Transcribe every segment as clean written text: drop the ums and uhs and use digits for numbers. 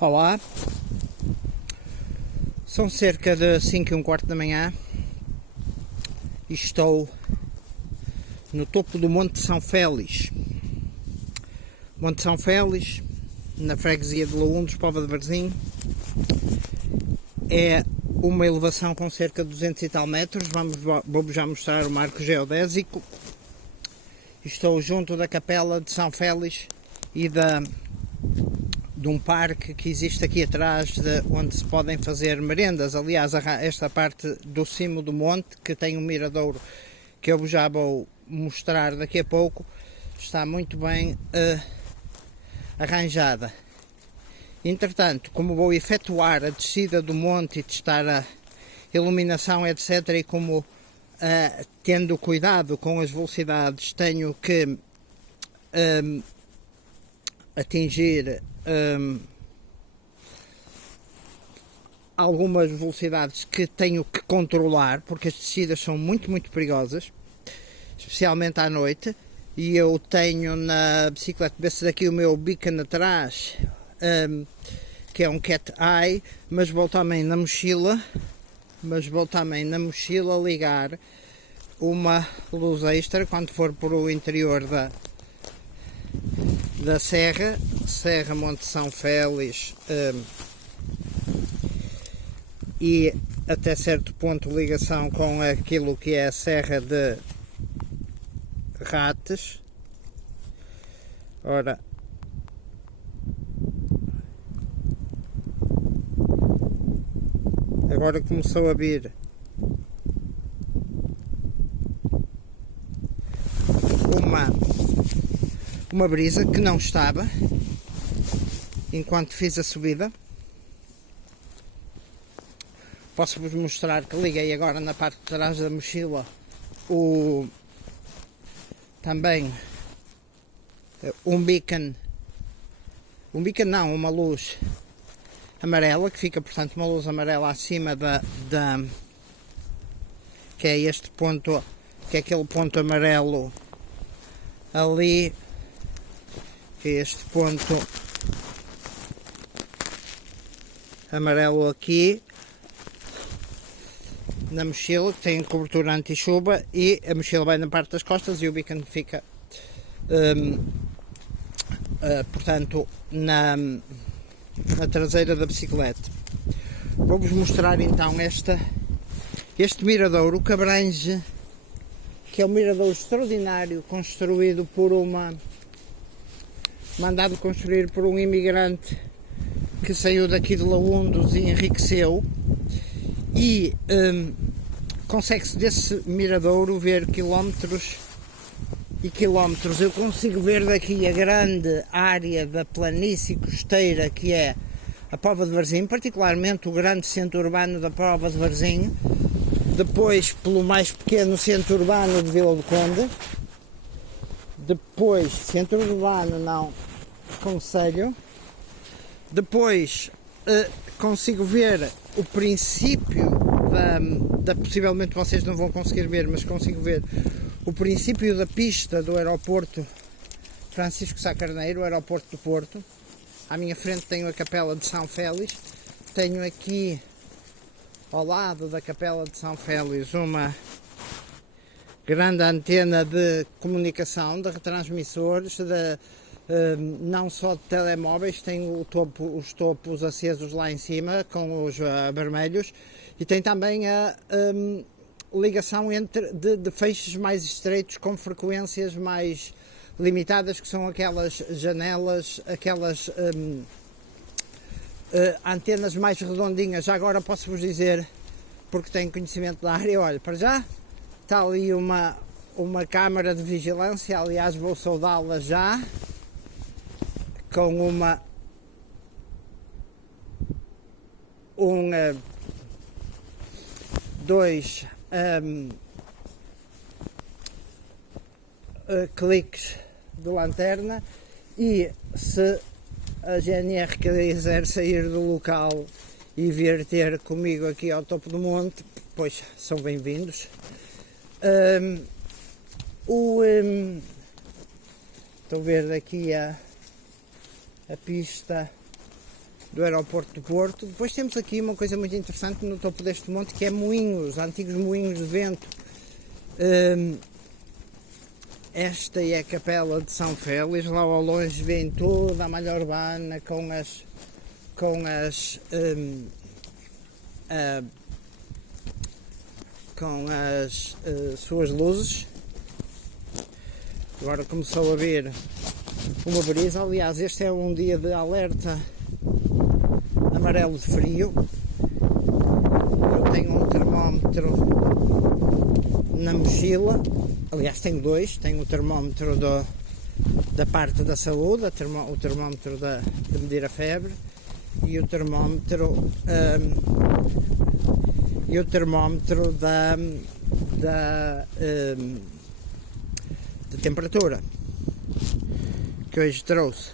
Olá, são cerca de 5:15 da manhã e estou no topo do Monte São Félix. Monte São Félix, na freguesia de Laundos, Póvoa de Varzim, é uma elevação com cerca de 200 e tal metros. Vou-vos já mostrar o marco geodésico. Estou junto da capela de São Félix e de um parque que existe aqui atrás, onde se podem fazer merendas. Aliás, esta parte do cimo do monte, que tem um miradouro que eu já vou mostrar daqui a pouco, está muito bem arranjada. Entretanto, como vou efetuar a descida do monte e testar a iluminação, etc., e como tendo cuidado com as velocidades, tenho que atingir algumas velocidades que tenho que controlar, porque as descidas são muito perigosas, especialmente à noite. E eu tenho na bicicleta, vê-se daqui o meu beacon atrás, que é um cat eye, mas vou também na mochila ligar uma luz extra quando for por o interior da Serra Monte São Félix, e até certo ponto ligação com aquilo que é a Serra de Rates. Ora, agora começou a vir uma brisa que não estava enquanto fiz a subida. Posso-vos mostrar que liguei agora na parte de trás da mochila também uma luz amarela, que fica, portanto, uma luz amarela acima que é este ponto, que é aquele ponto amarelo ali, que é este ponto amarelo aqui na mochila, que tem cobertura anti-chuva, e a mochila vai na parte das costas e o beacon fica portanto na traseira da bicicleta. Vou-vos mostrar então este miradouro que abrange, que é um miradouro extraordinário, construído mandado construir por um imigrante que saiu daqui de Laundos e enriqueceu, e consegue-se desse miradouro ver quilómetros e quilómetros. Eu consigo ver daqui a grande área da planície costeira que é a Póvoa de Varzim, particularmente o grande centro urbano da Póvoa de Varzim, depois pelo mais pequeno centro urbano de Vila do Conde, depois centro urbano, não, concelho, depois consigo ver o princípio possivelmente vocês não vão conseguir ver, mas consigo ver o princípio da pista do aeroporto Francisco Sá Carneiro, o aeroporto do Porto. À minha frente tenho a capela de São Félix, tenho aqui ao lado da capela de São Félix uma grande antena de comunicação, de retransmissores, não só de telemóveis. Tem os topos acesos lá em cima com os vermelhos, e tem também a ligação de feixes mais estreitos com frequências mais limitadas, que são aquelas janelas, aquelas antenas mais redondinhas. Já agora posso-vos dizer, porque tenho conhecimento da área, olha, para já está ali uma câmara de vigilância, aliás vou saudá-la já, com dois cliques de lanterna, e se a GNR quiser sair do local e vir ter comigo aqui ao topo do monte, pois são bem-vindos. Estou a ver daqui a pista do aeroporto do Porto. Depois temos aqui uma coisa muito interessante no topo deste monte, que é moinhos, antigos moinhos de vento. Esta é a Capela de São Félix. Lá ao longe vem toda a malha urbana com as suas luzes. Agora começou a vir uma brisa. Aliás, este é um dia de alerta amarelo de frio. Eu tenho um termómetro na mochila. Aliás, tenho dois. Tenho o termómetro da parte da saúde, o termómetro de medir a febre, e o termómetro da temperatura, que hoje trouxe.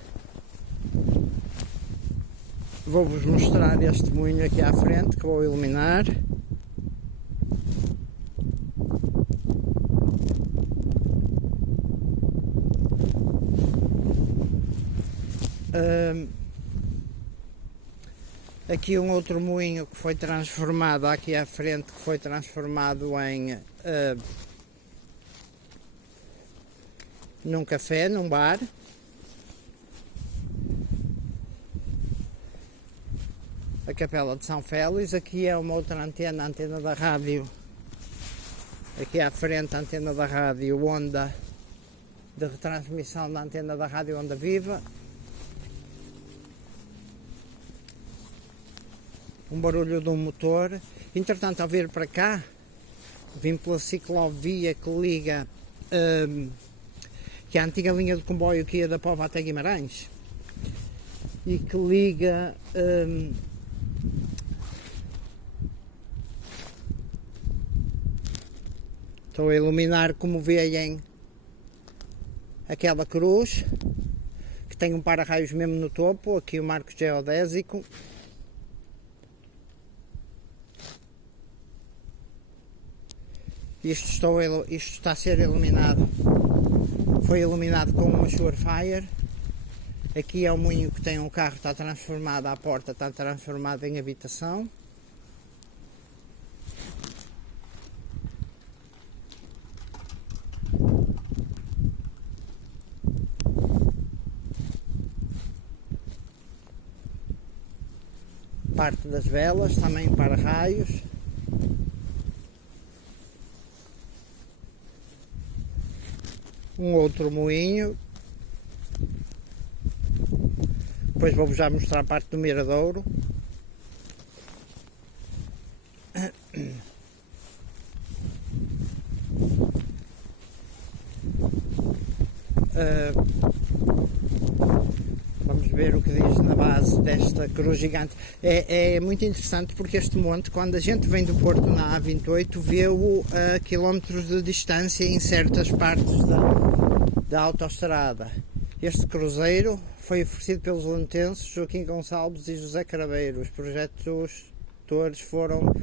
Vou-vos mostrar este moinho aqui à frente, que vou iluminar. Aqui um outro moinho que foi transformado aqui à frente, que foi transformado em num café, num bar. A Capela de São Félix. Aqui é uma outra antena, a antena da rádio. Aqui à frente, a antena da rádio Onda, de retransmissão da antena da rádio Onda Viva. Um barulho de um motor. Entretanto, ao vir para cá, vim pela ciclovia que liga, que é a antiga linha de comboio que ia da Póvoa até Guimarães, e que liga estou a iluminar, como veem, aquela cruz que tem um para-raios mesmo no topo. Aqui o marco geodésico. Isto está a ser iluminado, foi iluminado com uma Surefire. Aqui é o moinho que tem um carro, está transformado, à porta está transformado em habitação. Parte das velas, também para raios. Um outro moinho. Depois vou-vos já mostrar a parte do miradouro. Vamos ver o que diz na base desta cruz gigante. É muito interessante, porque este monte, quando a gente vem do Porto na A28, vê-o a quilómetros de distância em certas partes da autoestrada. Este cruzeiro foi oferecido pelos lentenses Joaquim Gonçalves e José Craveiro. Os projetores foram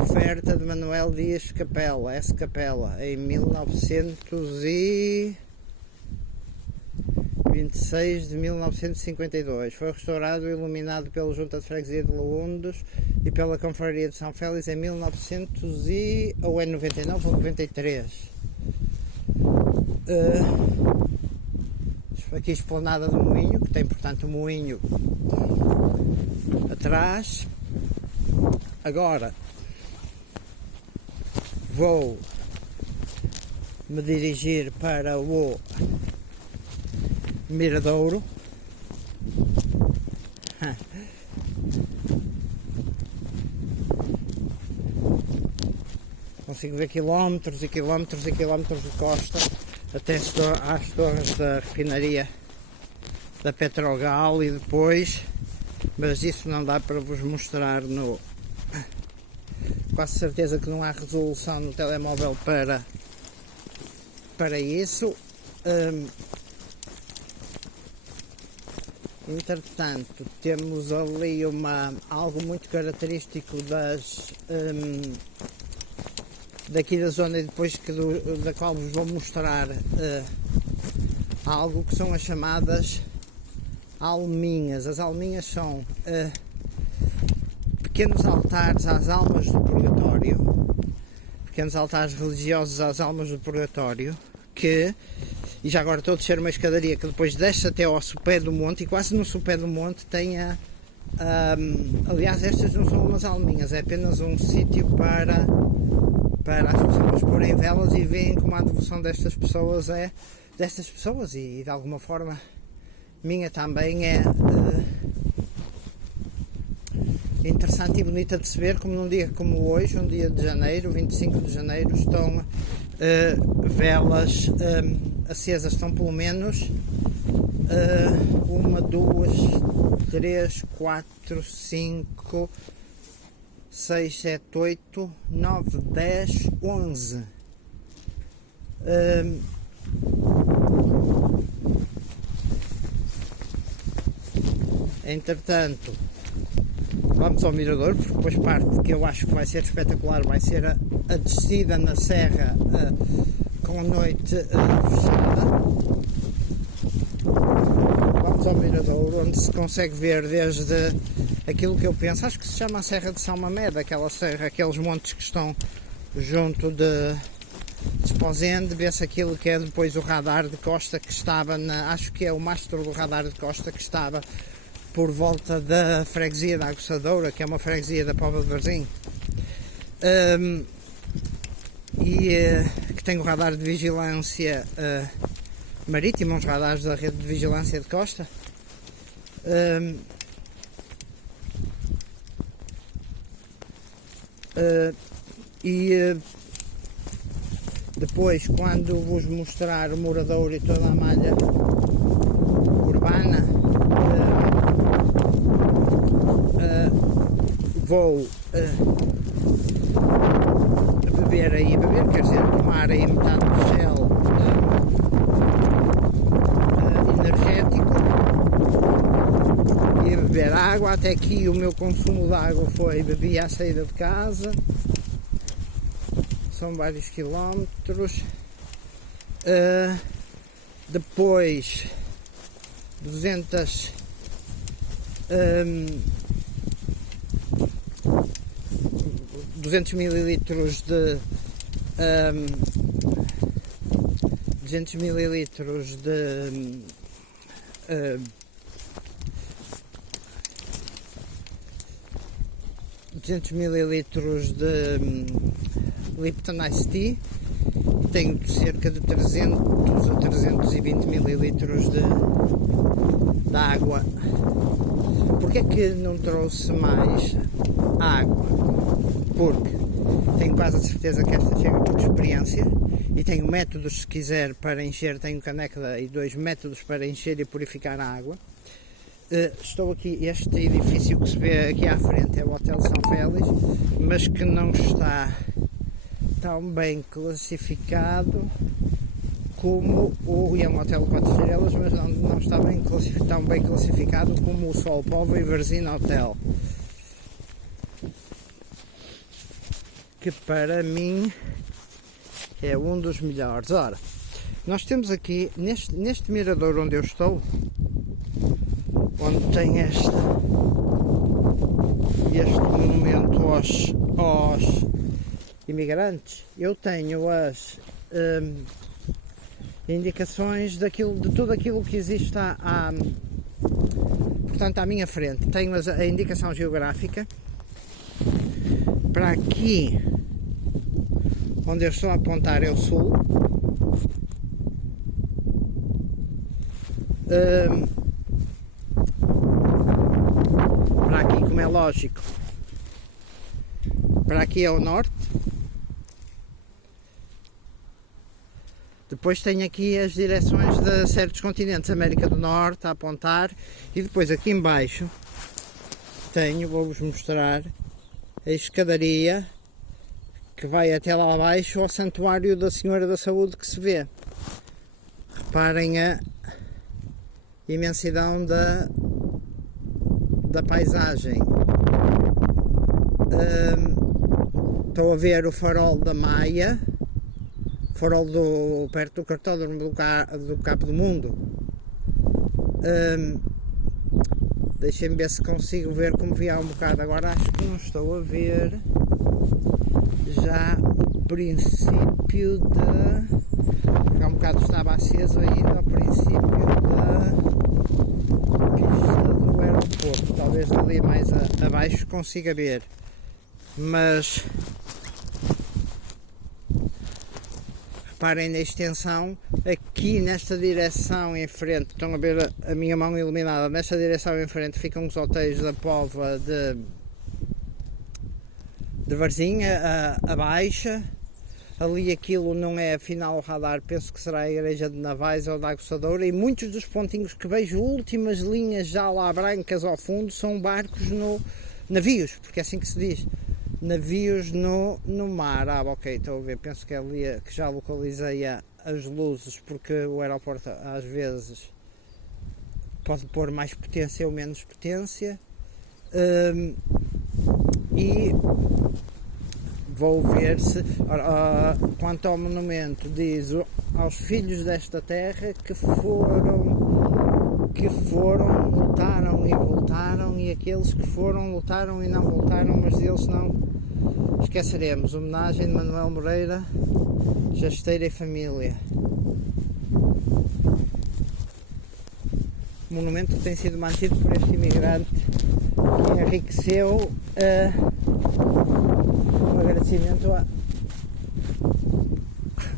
oferta de Manuel Dias Capela, S. Capela, em 1926 de 1952. Foi restaurado e iluminado pela Junta de Freguesia de Laúndos e pela Confraria de São Félix em 1999 ou 93. Aqui a esplanada do moinho, que tem, portanto, o moinho atrás. Agora vou me dirigir para o miradouro. Consigo ver quilómetros e quilómetros e quilómetros de costa até às torres da refinaria da Petrogal e depois, mas isso não dá para vos mostrar quase certeza que não há resolução no telemóvel para isso. Entretanto, temos ali algo muito característico daqui da zona, e depois da qual vos vou mostrar algo que são as chamadas alminhas. As alminhas são pequenos altares às almas do purgatório, pequenos altares religiosos às almas do purgatório, que, e já agora estou a descer uma escadaria que depois desce até ao sopé do monte, e quase no sopé do monte tem aliás, estas não são umas alminhas, é apenas um sítio para as pessoas porem velas e veem como a devoção destas pessoas e de alguma forma minha também é interessante e bonita de se ver, como num dia como hoje, um dia de janeiro, 25 de janeiro, estão velas acesas, estão pelo menos 1, 2, 3, 4, 5, 6, 7, 8, 9, 10, 11. Entretanto, vamos ao mirador, porque depois parte que eu acho que vai ser espetacular vai ser a descida na serra com a noite fechada. Vamos ao mirador, onde se consegue ver desde aquilo que eu penso, acho que se chama a Serra de São Mamede, aquela serra, aqueles montes que estão junto de Esposende, vê-se aquilo que é depois o radar de costa que estava acho que é o mastro do radar de costa que estava por volta da freguesia da Aguçadoura, que é uma freguesia da Póvoa de Varzim, que tem o radar de vigilância marítima, uns radares da rede de vigilância de costa. Depois, quando vos mostrar o Mouradouro e toda a malha urbana, vou beber, quer dizer, tomar aí metade do gel energético e beber água. Até aqui o meu consumo de água bebi à saída de casa, são vários quilómetros. Depois 200 mililitros de 200 mililitros de Lipton Ice Tea, e tenho cerca de 300 a 320 mililitros de água. Porque é que não trouxe mais água? Porque tenho quase a certeza que esta chega por experiência, e tenho métodos, se quiser, para encher. Tenho caneca e 2 métodos para encher e purificar a água. Estou aqui, este edifício que se vê aqui à frente é o Hotel São Félix, mas que não está tão bem classificado como e é um hotel 4 estrelas, mas não está tão bem classificado como o Sol Póvoa e Varzim Hotel, que para mim é um dos melhores. Ora, nós temos aqui neste mirador onde eu estou, onde tem este monumento aos imigrantes, eu tenho as indicações de tudo aquilo que existe portanto, à minha frente. Tenho a indicação geográfica. Para aqui onde eu estou a apontar é o sul. Para aqui, como é lógico, para aqui é o norte. Depois tenho aqui as direções de certos continentes, América do Norte a apontar, e depois aqui em baixo vou-vos mostrar a escadaria que vai até lá abaixo ao Santuário da Senhora da Saúde, que se vê. Reparem a imensidão da paisagem. Estou a ver o farol da Maia, farol perto do cartódromo do Cabo do Mundo. Deixem-me ver se consigo ver como vi há um bocado. Agora acho que não estou a ver já o princípio de... Há um bocado estava aceso ainda o princípio da pista do aeroporto. Talvez ali mais abaixo consiga ver. Mas reparem na extensão. Aqui nesta direção em frente, estão a ver a minha mão iluminada, nesta direção em frente ficam os hotéis da Póvoa de Varzim, a Baixa. Ali aquilo não é afinal o radar, penso que será a igreja de Navais ou da Aguçadora, e muitos dos pontinhos que vejo, últimas linhas já lá brancas ao fundo, são barcos navios, porque é assim que se diz, navios no mar. Ok, estou a ver, penso que é ali que já localizei as luzes, porque o aeroporto às vezes pode pôr mais potência ou menos potência. E vou ver se, quanto ao monumento, diz aos filhos desta terra que foram, lutaram e voltaram, e aqueles que foram, lutaram e não voltaram, mas deles não esqueceremos. Homenagem de Manuel Moreira, Jasteira e família. O monumento tem sido mantido por este imigrante que enriqueceu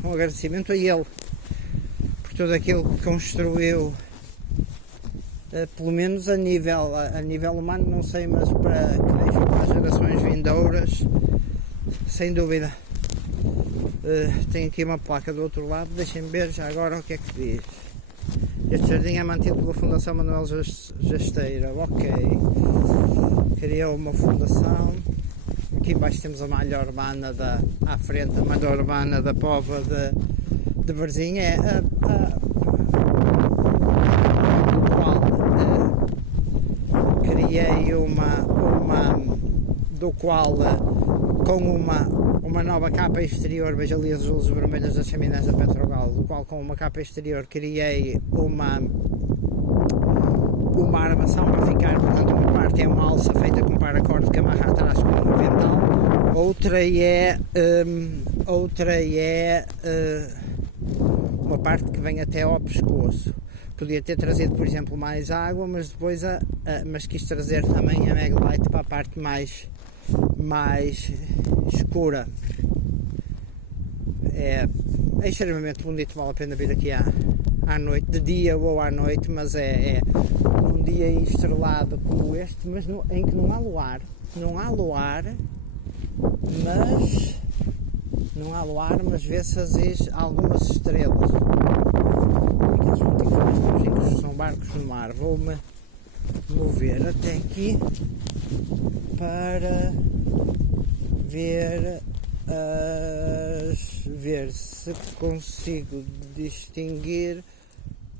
um agradecimento a ele por tudo aquilo que construiu, pelo menos a nível humano, não sei, mas para que deixou para as gerações vindouras, sem dúvida. Tem aqui uma placa do outro lado, deixem-me ver já agora o que é que diz. Este jardim é mantido pela Fundação Manuel Jasteira. Ok, criou uma fundação. Aqui embaixo temos a malha urbana à frente, a malha urbana da Póvoa de Varzim, criei do qual com uma nova capa exterior, veja ali as luzes vermelhas das chaminés da Petrogal, do qual com uma capa exterior criei uma armação para ficar. Portanto, uma parte é uma alça feita com paracorda que amarra atrás com um avental, outra é uma parte que vem até ao pescoço. Podia ter trazido, por exemplo, mais água, mas depois mas quis trazer também a Maglite para a parte mais escura. É extremamente bonito, vale a pena vir aqui à noite, de dia ou à noite, mas é num dia estrelado como este, mas em que não há luar, mas vê-se algumas estrelas. Aqueles pontinhos mais longínquos são barcos no mar. Vou-me mover até aqui para ver se consigo distinguir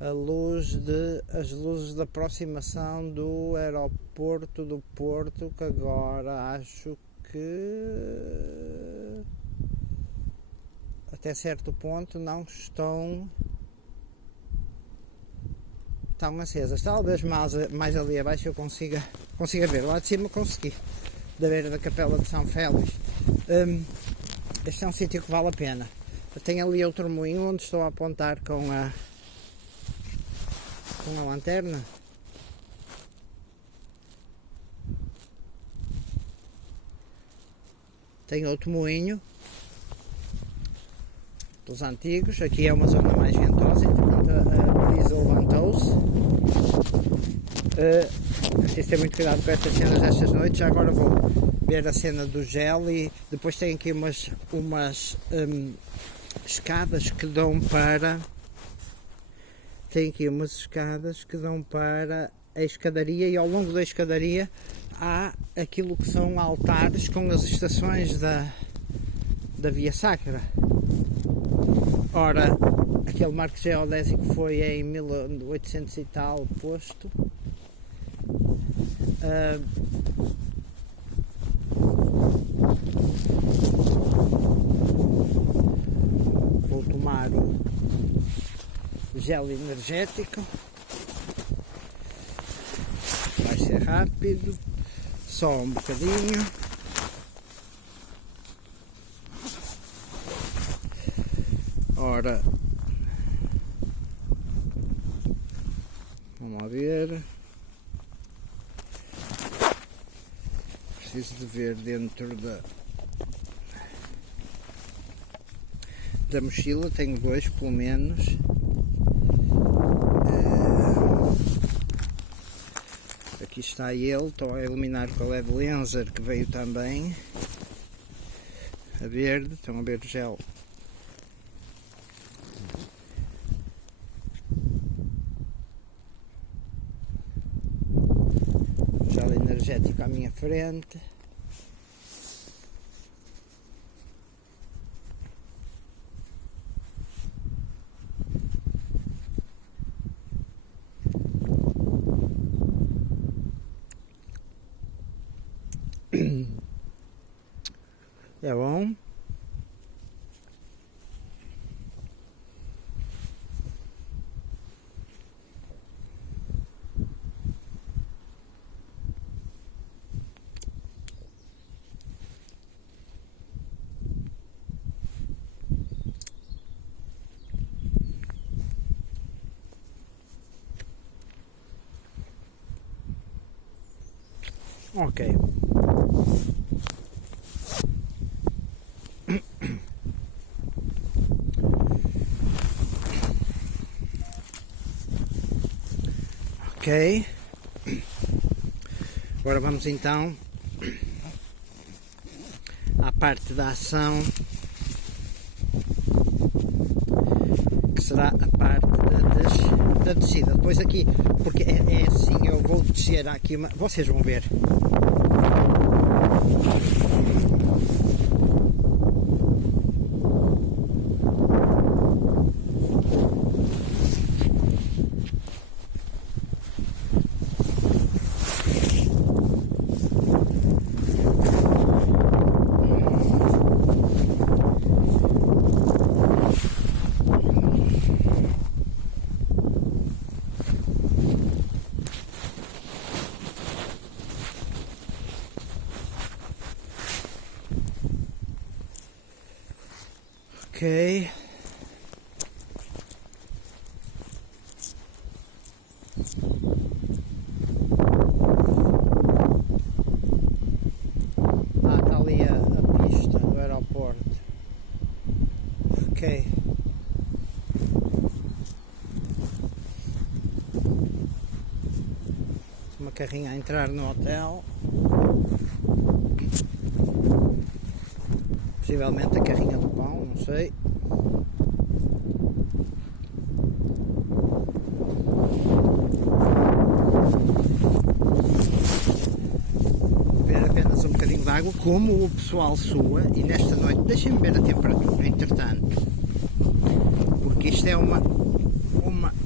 as luzes da aproximação do aeroporto do Porto, que agora acho que até certo ponto não estão acesas. Talvez mais ali abaixo eu consiga ver. Lá de cima consegui, da beira da Capela de São Félix. Este é um sítio que vale a pena. Eu tenho ali outro moinho onde estou a apontar com a lanterna. Tem outro moinho dos antigos. Aqui é uma zona mais ventosa, entretanto a brisa levantou-se. Preciso ter muito cuidado com estas cenas destas noites. Já agora vou ver a cena do gel, e depois tem aqui umas escadas que dão para... a escadaria, e ao longo da escadaria há aquilo que são altares com as estações da Via Sacra. Ora, aquele marco geodésico foi em 1800 e tal posto. Vou tomar o gel energético. Vai ser ser rápido, só um bocadinho. Ora, vamos lá ver. Preciso de ver dentro da mochila, tenho dois pelo menos. Aqui está ele, estou a eliminar o LED Lenser que veio também. A verde, estão a ver o gel. Gel energético à minha frente. É bom. Ok. Ok. Agora vamos então à parte da ação, que será a parte da descida. Depois aqui, porque é assim, eu vou descer aqui, vocês vão ver. Ok. Está ali a pista do aeroporto. Ok. Uma carrinha a entrar no hotel. Possivelmente a carrinha do pão, não sei. Ver apenas um bocadinho de água, como o pessoal sua, e nesta noite, deixem-me ver a temperatura, entretanto, porque isto é uma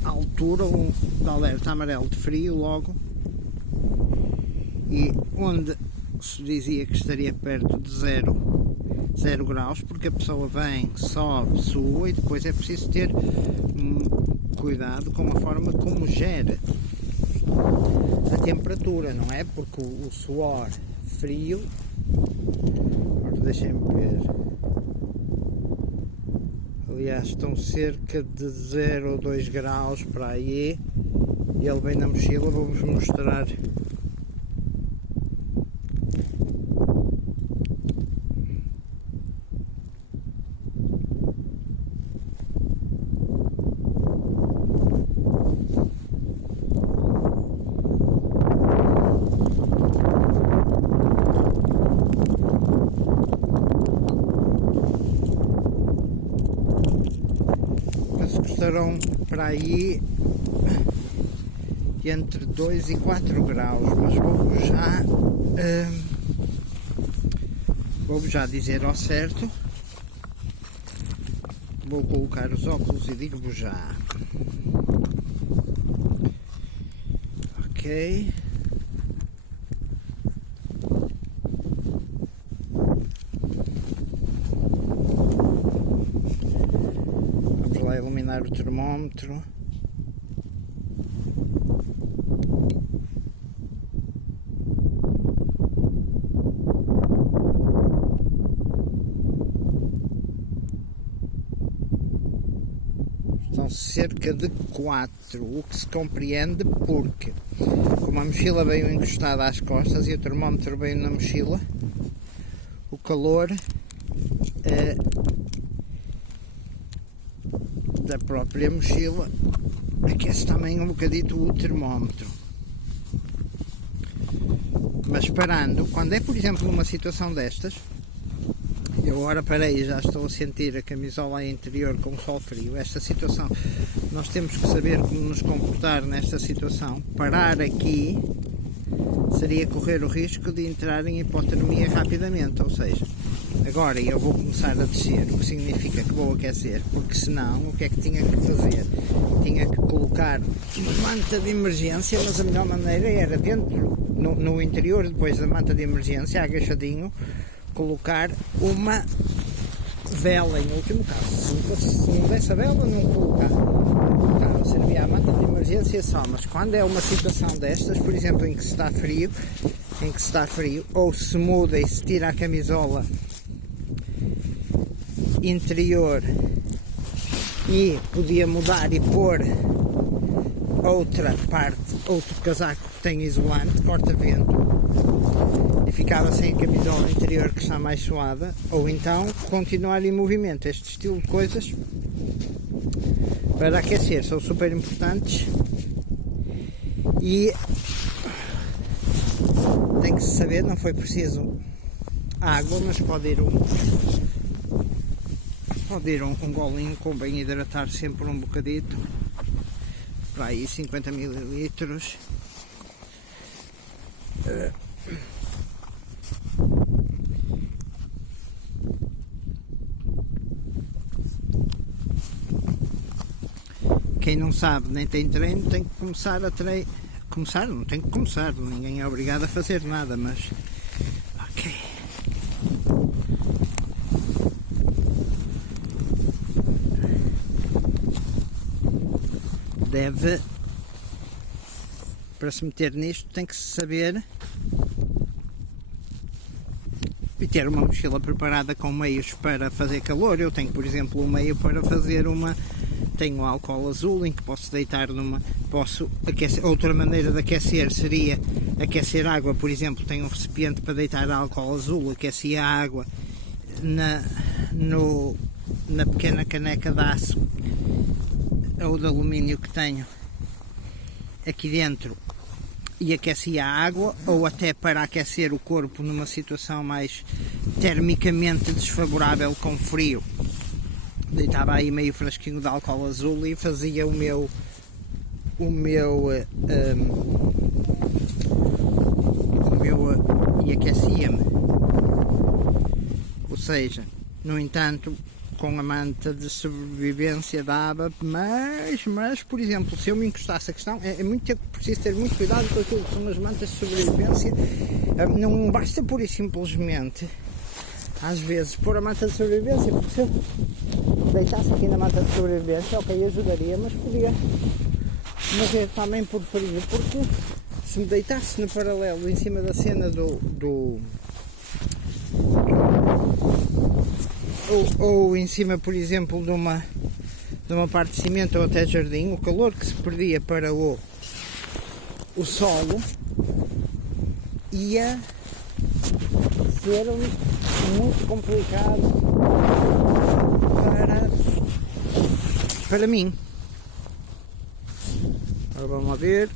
altura de alerta amarelo de frio logo, e onde se dizia que estaria perto de 0 graus, porque a pessoa vem, sobe, sua, e depois é preciso ter cuidado com a forma como gera a temperatura, não é? Porque o suor frio, agora deixem-me ver, aliás estão cerca de 0 ou 2 graus para aí, e ele vem na mochila, vou-vos mostrar. Estarão para aí entre 2 e 4 graus, mas vou já dizer ao certo. Vou colocar os óculos e digo-vos já. Ok. Vamos lá iluminar o termómetro. são cerca de 4, o que se compreende porque, como a mochila veio encostada às costas e o termómetro veio na mochila, o calor da própria mochila aquece também um bocadito o termómetro. Mas parando, quando é por exemplo numa situação destas, eu agora parei e já estou a sentir a camisola interior com o sol frio. Esta situação, nós temos que saber como nos comportar nesta situação. Parar aqui seria correr o risco de entrar em hipotermia rapidamente, ou seja, agora eu vou começar a descer, o que significa que vou aquecer, porque senão o que é que tinha que fazer? Tinha que colocar uma manta de emergência, mas a melhor maneira era dentro, no interior, depois da manta de emergência, agachadinho, colocar uma vela, em último caso. Se não desse a vela, não colocava. Servia a manta de emergência só, mas quando é uma situação destas, por exemplo, em que se está frio, ou se muda e se tira a camisola interior e podia mudar e pôr outra parte, outro casaco que tem isolante, corta-vento, e ficava sem a camisola interior que está mais suada, ou então continuar em movimento. Este estilo de coisas para aquecer são super importantes e tem que se saber, não foi preciso água, mas pode ir um golinho, convém hidratar sempre um bocadito, para aí 50 ml. Quem não sabe nem tem treino tem que começar a treinar. Não tem que começar, ninguém é obrigado a fazer nada, mas ok. Para se meter nisto tem que se saber e ter uma mochila preparada com meios para fazer calor. Eu tenho, por exemplo, um meio para fazer tenho álcool azul em que posso deitar posso aquecer. Outra maneira de aquecer seria aquecer água, por exemplo, tenho um recipiente para deitar álcool azul, aquecia a água na pequena caneca de aço ou de alumínio que tenho aqui dentro e aquecia a água, ou até para aquecer o corpo numa situação mais termicamente desfavorável com frio, deitava aí meio frasquinho de álcool azul e fazia e aquecia-me. Ou seja, no entanto, com a manta de sobrevivência dava, mas por exemplo, se eu me encostasse, a questão é preciso ter muito cuidado com aquilo que são as mantas de sobrevivência. Não basta pura e simplesmente às vezes pôr a manta de sobrevivência, porque se eu deitasse aqui na manta de sobrevivência, ok, ajudaria, mas podia morrer também por frio, porque se me deitasse no paralelo em cima da cena ou em cima, por exemplo, de uma parte de cimento ou até jardim, o calor que se perdia para o solo ia ser muito complicado para mim. Agora vamos ver.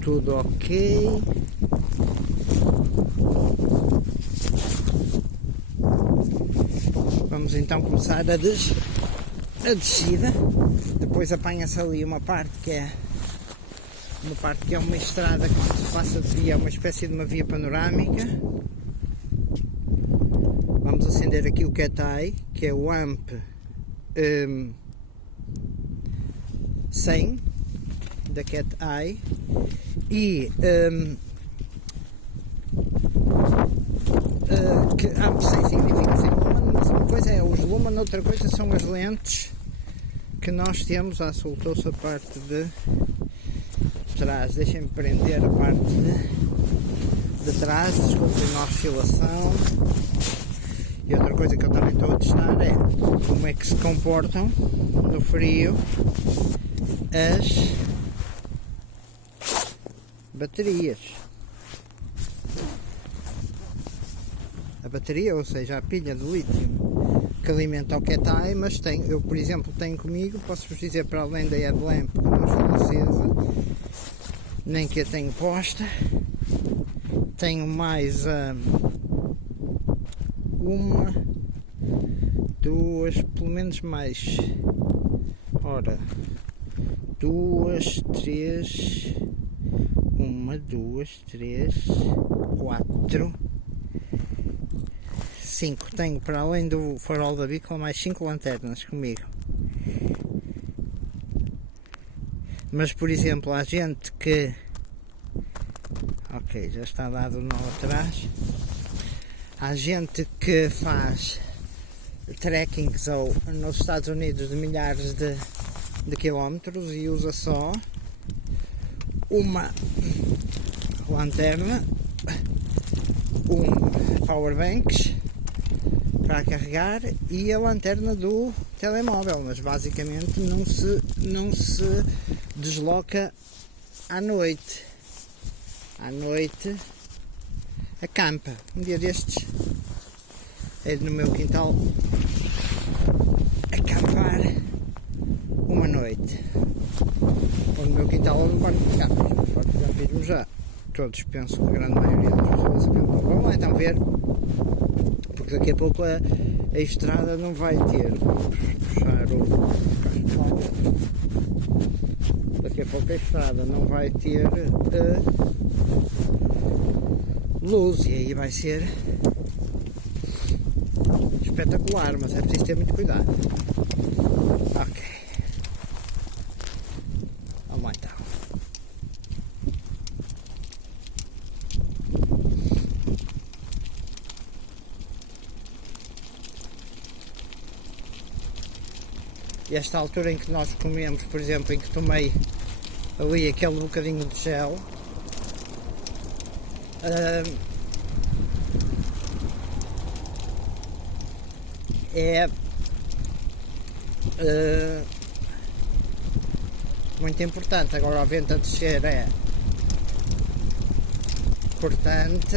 Tudo ok. Vamos então começar a descida. Depois apanha-se ali uma parte que é uma estrada que se passa de via, uma espécie de uma via panorâmica. Vamos acender aqui o Cat Eye, que é o AMP 100 da Cat Eye, e que AMP 100 significa 100 lumen, mas uma coisa é os lumen, outra coisa são as lentes que nós temos. Soltou-se a parte de trás, deixem-me prender a parte de trás, desculpem a oscilação. E outra coisa que eu também estou a testar é como é que se comportam no frio as baterias. A bateria, ou seja, a pilha de lítio que alimenta o Qetai, mas eu, por exemplo, tenho comigo, posso-vos dizer, para além da headlamp que não está acesa, nem que a tenho posta, tenho mais uma, duas, pelo menos mais, ora, duas, três, uma, duas, três, quatro, 5. Tenho, para além do farol da bicla, mais 5 lanternas comigo. Mas, por exemplo, há gente que... Ok, já está dado o nó atrás. Há gente que faz trekkings ou nos Estados Unidos de milhares de quilómetros e usa só uma lanterna, um powerbanks para carregar e a lanterna do telemóvel, mas basicamente não se desloca à noite. À noite acampa. Um dia destes, no meu quintal, acampar uma noite. Ou no meu quintal ou no quarto de campo. Os quartos de campismo já todos, penso que a grande maioria das pessoas acampam. Vamos lá então ver, porque daqui a pouco a estrada não vai ter. Vamos puxar daqui a pouco a estrada não vai ter luz e aí vai ser espetacular, mas é preciso ter muito cuidado. Ok, vamos lá então. E esta altura em que nós comemos, por exemplo, em que tomei ali aquele bocadinho de gel, é muito importante. Agora o vento a descer é importante.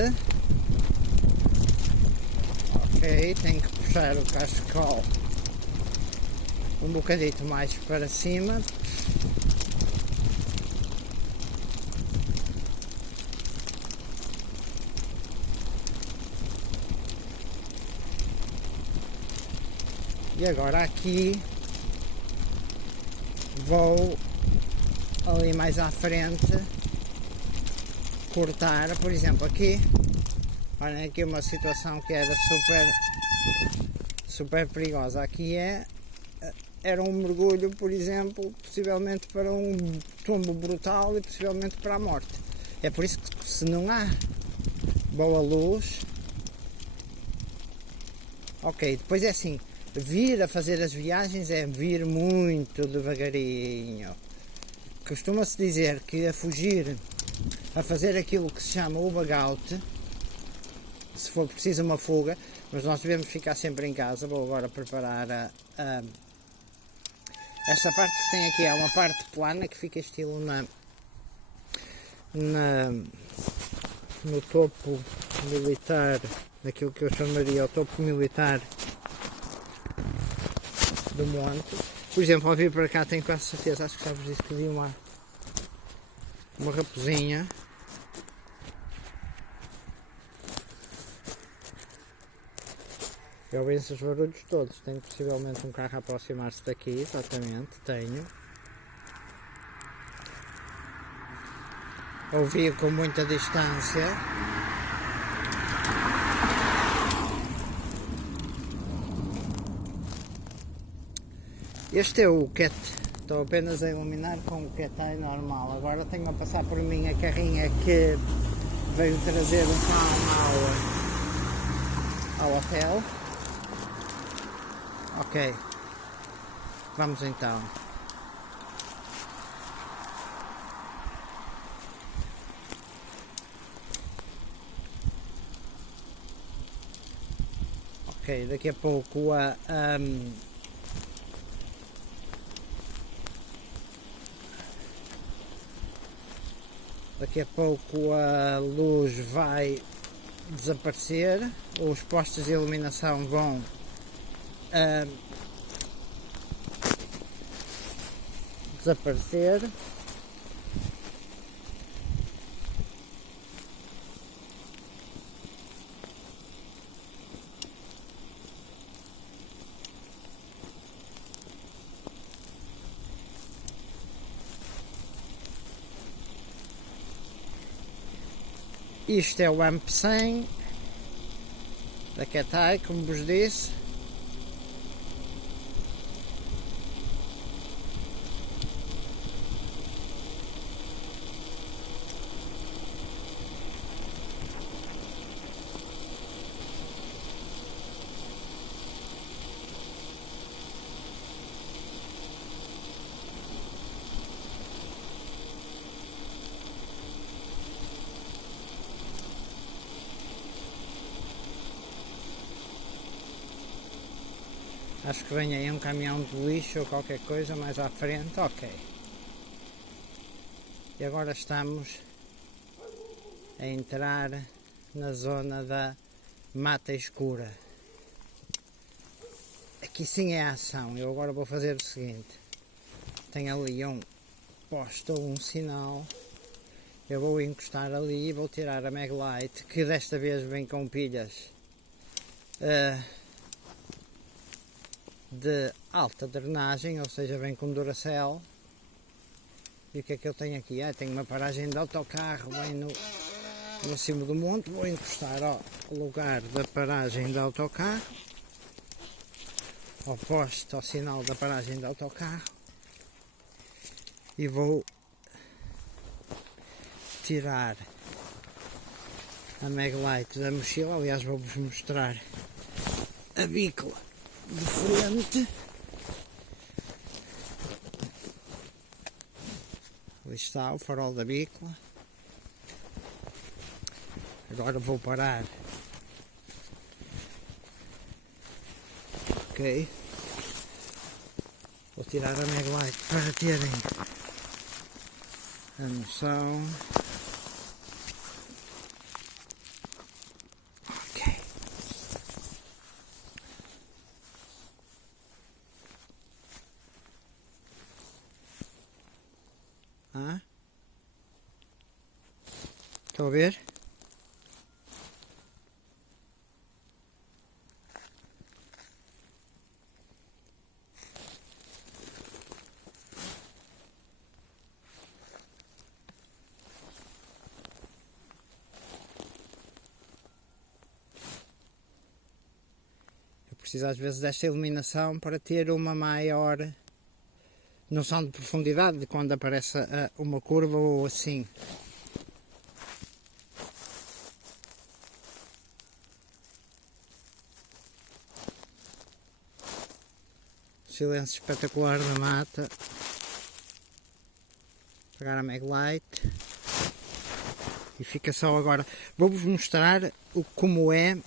Ok, tenho que puxar o cachecol um bocadito mais para cima. E agora aqui vou ali mais à frente cortar, por exemplo, aqui, olhem aqui uma situação que era super perigosa. Aqui era um mergulho, por exemplo, possivelmente para um tombo brutal e possivelmente para a morte. É por isso que, se não há boa luz, ok, depois é assim, vir a fazer as viagens é vir muito devagarinho. Costuma-se dizer que a fugir, a fazer aquilo que se chama o bug-out, se for preciso uma fuga, mas nós devemos ficar sempre em casa. Vou agora preparar esta parte que tem aqui, é uma parte plana que fica estilo no topo militar, naquilo que eu chamaria o topo militar do monte. Por exemplo, ao vir para cá tenho quase certeza, acho que já vos disse que vi uma raposinha. Eu ouvi esses barulhos todos. Tenho possivelmente um carro a aproximar-se daqui, exatamente, tenho. Ouvi com muita distância. Este é o Cat. Estou apenas a iluminar com o Qetai normal. Agora tenho a passar por mim a carrinha que veio trazer o pão ao hotel. Ok, vamos então. Ok, Ok, daqui a pouco daqui a pouco a luz vai desaparecer, os postes de iluminação vão desaparecer. Isto é o AMP100 da Ketai, como vos disse. Acho que vem aí um caminhão de lixo ou qualquer coisa mais à frente. Ok. E agora estamos a entrar na zona da mata escura. Aqui sim é a ação. Eu agora vou fazer o seguinte. Tenho ali um poste ou um sinal. Eu vou encostar ali e vou tirar a Maglite, que desta vez vem com pilhas de alta drenagem, ou seja, vem com Duracell. E o que é que eu tenho aqui? Tenho uma paragem de autocarro bem no cimo do monte. Vou encostar ao lugar da paragem de autocarro, ao poste, ao sinal da paragem de autocarro, e vou tirar a Maglite da mochila. Aliás, vou-vos mostrar a bícola de frente. Ali está o farol da bícola. Agora vou parar. Ok. Vou tirar a Maglite para terem a noção. Ok. Estão a ver? Eu preciso às vezes desta iluminação para ter uma maior noção de profundidade de quando aparece uma curva ou assim. Silêncio espetacular da mata. Pegar a Maglite e fica só agora. Vou-vos mostrar como é.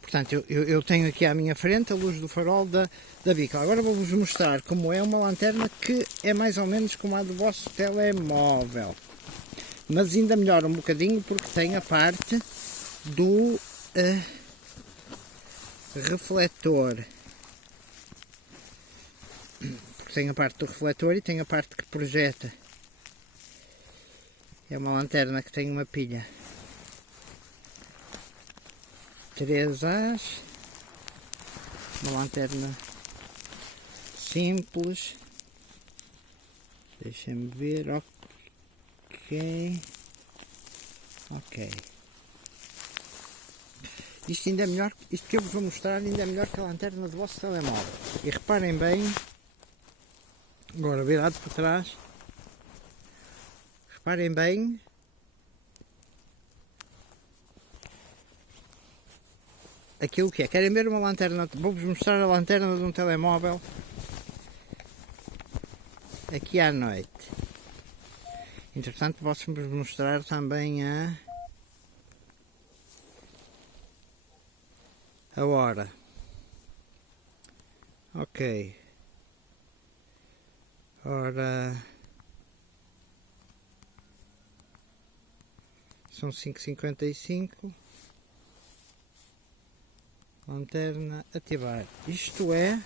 Portanto, eu tenho aqui à minha frente a luz do farol da bícola. Agora vou-vos mostrar como é uma lanterna que é mais ou menos como a do vosso telemóvel. Mas ainda melhora um bocadinho porque tem a parte do refletor. Porque tem a parte do refletor e tem a parte que projeta. É uma lanterna que tem uma pilha 3As, uma lanterna simples. Deixa-me ver. Ok. Isto ainda é melhor, isto que eu vos vou mostrar ainda é melhor que a lanterna do vosso telemóvel. E reparem bem, agora virado por trás, reparem bem aquilo que é. Querem ver uma lanterna? Vou-vos mostrar a lanterna de um telemóvel aqui à noite. Entretanto, posso-vos mostrar também a hora. Ok. Ora, são 5h55. Lanterna ativar. Isto é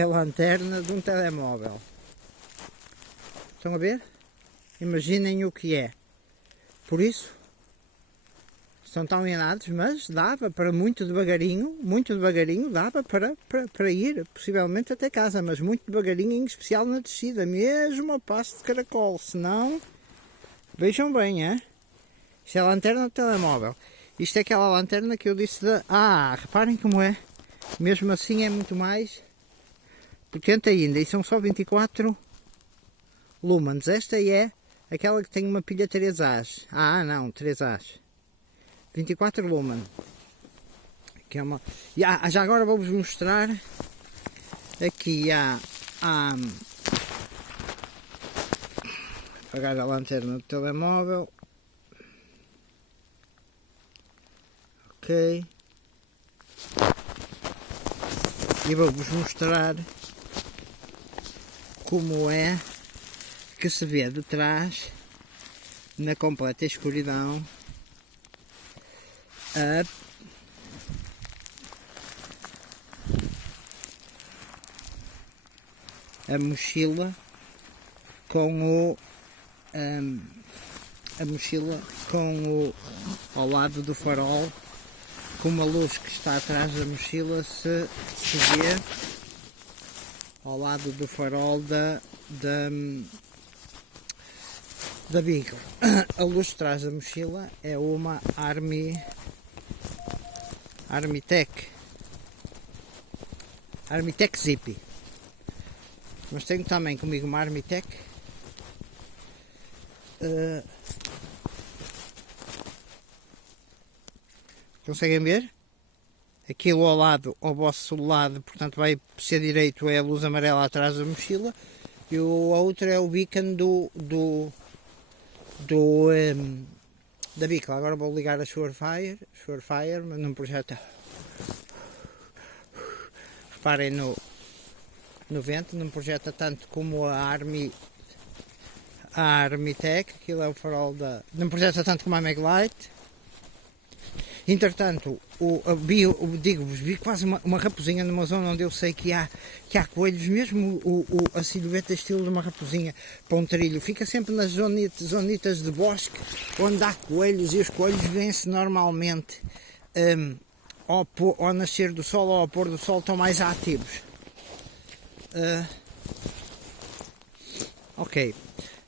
a lanterna de um telemóvel. Estão a ver? Imaginem o que é. Por isso, estão tão enganados, mas dava para muito devagarinho, dava para ir, possivelmente até casa, mas muito devagarinho, em especial na descida, mesmo a passo de caracol, senão, vejam bem, é? Isto é a lanterna do telemóvel. Isto é aquela lanterna que eu disse da... reparem como é, mesmo assim é muito mais potente ainda, e são só 24 lumens. Esta é aquela que tem uma pilha 3As, não, 3As. 24 lumen, que é uma... já agora vou-vos mostrar aqui apagar a lanterna do telemóvel. Ok, e vou-vos mostrar como é que se vê de trás, na completa escuridão, a mochila com ao lado do farol, com uma luz que está atrás da mochila, se vê ao lado do farol da Beagle. A luz de trás da mochila é uma Armitec Zippy, mas tenho também comigo uma Armitec conseguem ver? Aquilo ao lado, ao vosso lado, portanto vai ser direito, é a luz amarela atrás da mochila, e o outro é o beacon da Beagle. Agora vou ligar a Surefire, mas num projeto. Reparem no vento, não projeta tanto como a Armitec, aquilo é o farol da... não projeta tanto como a Maglite. Entretanto, digo-vos, vi quase uma raposinha numa zona onde eu sei que há coelhos, mesmo a silhueta estilo de uma raposinha para um trilho. Fica sempre nas zonitas de bosque onde há coelhos, e os coelhos vêm-se normalmente ao nascer do sol ou ao pôr do sol, estão mais ativos. Ok,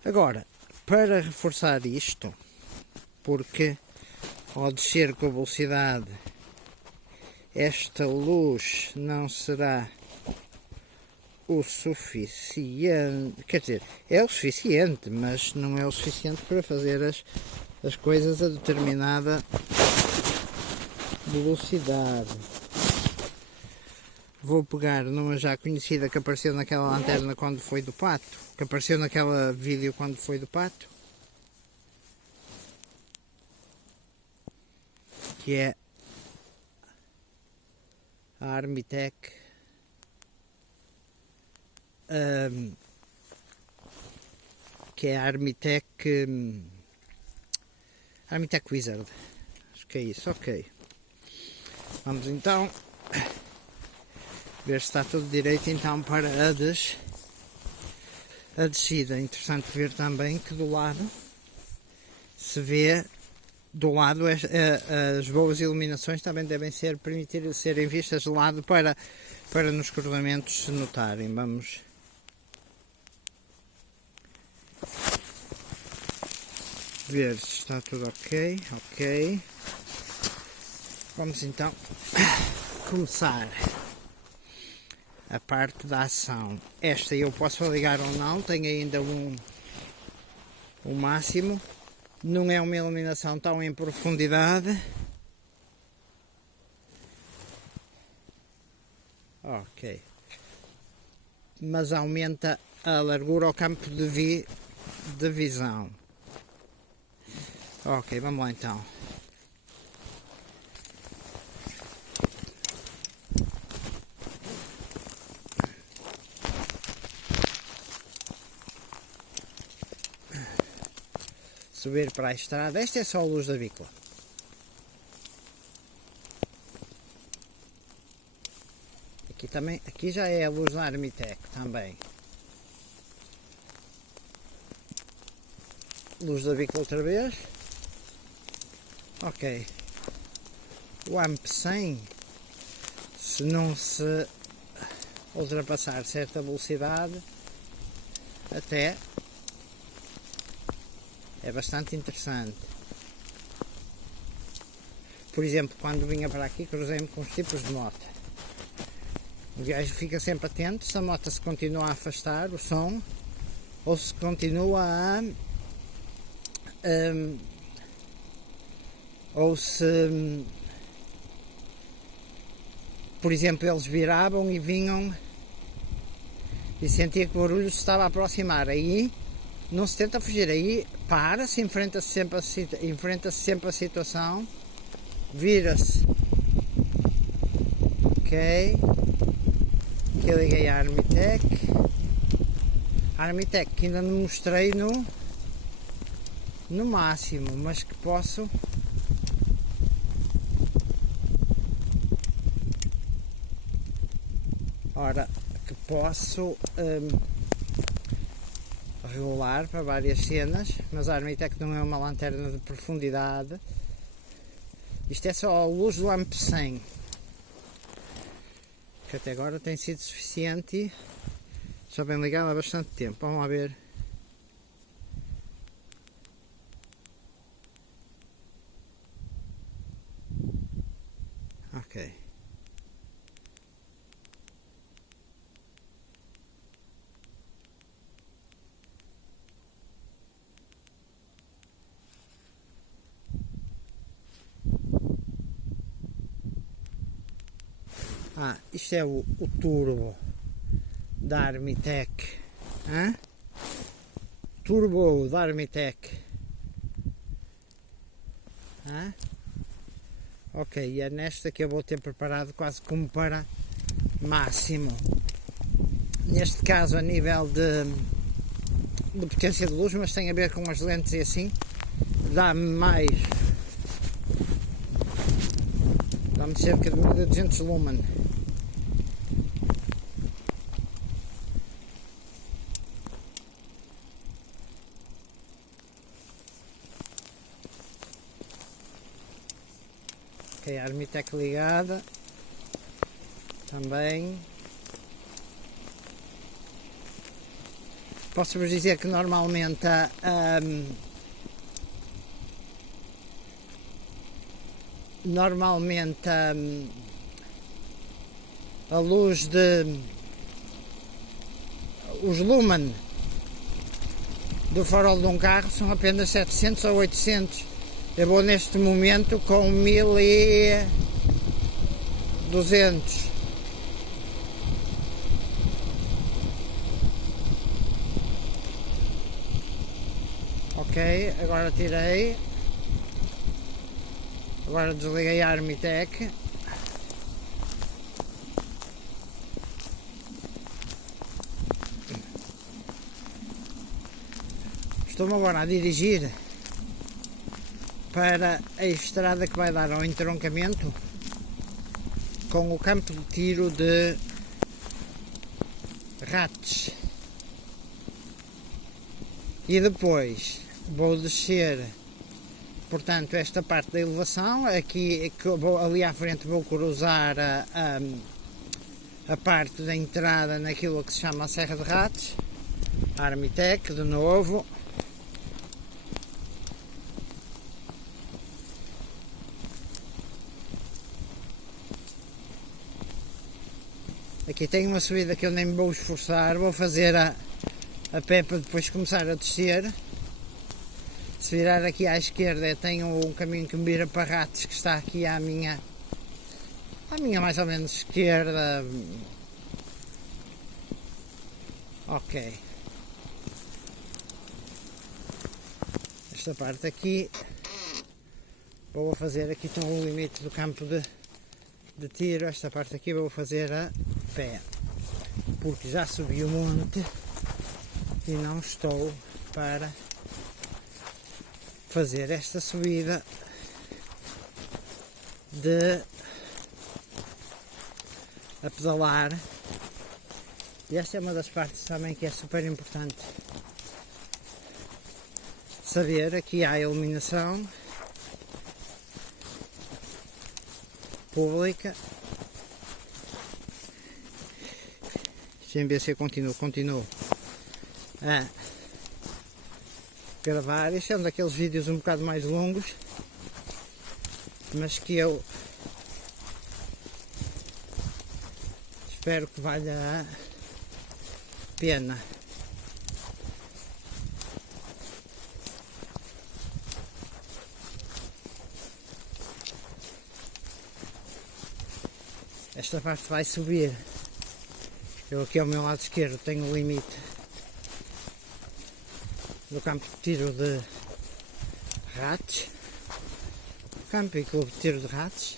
agora, para reforçar isto, porque ao descer com a velocidade esta luz não será o suficiente, quer dizer, é o suficiente, mas não é o suficiente para fazer as coisas a determinada velocidade. Vou pegar numa já conhecida que apareceu naquela lanterna quando foi do pato, que apareceu naquela vídeo quando foi do pato, que é a Armitec Armitec Wizard, acho que é isso. Ok, vamos então ver se está tudo direito então para a descida. É interessante ver também que do lado se vê, do lado as boas iluminações também devem permitir serem vistas de lado para nos cruzamentos se notarem. Vamos ver se está tudo ok. Vamos então começar a parte da ação. Esta eu posso ligar ou não, tenho ainda um máximo. Não é uma iluminação tão em profundidade. Ok. Mas aumenta a largura ao campo de visão. Ok, vamos lá então. subir para a estrada. Esta é só a luz da Bicla. Aqui também, aqui já é a luz da Armitec também. Luz da Bicla outra vez. Ok. O AMP100, se não se ultrapassar certa velocidade, até é bastante interessante. Por exemplo, quando vinha para aqui, cruzei-me com os tipos de moto. O gajo fica sempre atento se a moto se continua a afastar o som ou se continua a ou se, por exemplo, eles viravam e vinham e sentia que o barulho se estava a aproximar. Aí não se tenta fugir, aí para-se, enfrenta-se sempre a situação, vira-se. Ok, aqui eu liguei a Armitec. A Armitec que ainda não mostrei no máximo, mas que posso regular para várias cenas, mas a Armitec não é uma lanterna de profundidade. Isto é só a luz do AMP100, que até agora tem sido suficiente. Já bem ligado há bastante tempo. Vamos lá ver. Ok. Isto é o turbo da Armitec. Turbo da Armitec. Ok, e é nesta que eu vou ter preparado quase como para máximo. Neste caso a nível de potência de luz, mas tem a ver com as lentes e assim, dá-me cerca de 1200 lumen. Ok, a Armitec ligada também. Posso-vos dizer que normalmente a luz os lumen do farol de um carro são apenas 700 ou 800. Eu vou neste momento com 1200. Ok, agora tirei. Agora desliguei a Armitec. Estou-me agora a dirigir para a estrada que vai dar ao entroncamento com o campo de tiro de Rates. E depois vou descer, portanto, esta parte da elevação. Aqui ali à frente vou cruzar a parte da entrada naquilo que se chama a Serra de Rates. Armitec de novo. Aqui tem uma subida que eu nem me vou esforçar, vou fazer a pé para depois começar a descer. Se virar aqui à esquerda eu tenho um caminho que me vira para Rates, que está aqui à minha mais ou menos esquerda. Ok. Esta parte aqui vou fazer, aqui tem um limite do campo de tiro. Esta parte aqui vou fazer a pé, porque já subi o monte e não estou para fazer esta subida de a pedalar. E esta é uma das partes também que é super importante saber. Aqui há a iluminação pública. Deixem ver se eu continuo a gravar. Este é um daqueles vídeos um bocado mais longos, mas que eu espero que valha a pena. Esta parte vai subir. Eu aqui ao meu lado esquerdo tenho o limite do campo de tiro de ratos. Campo e clube de tiro de ratos.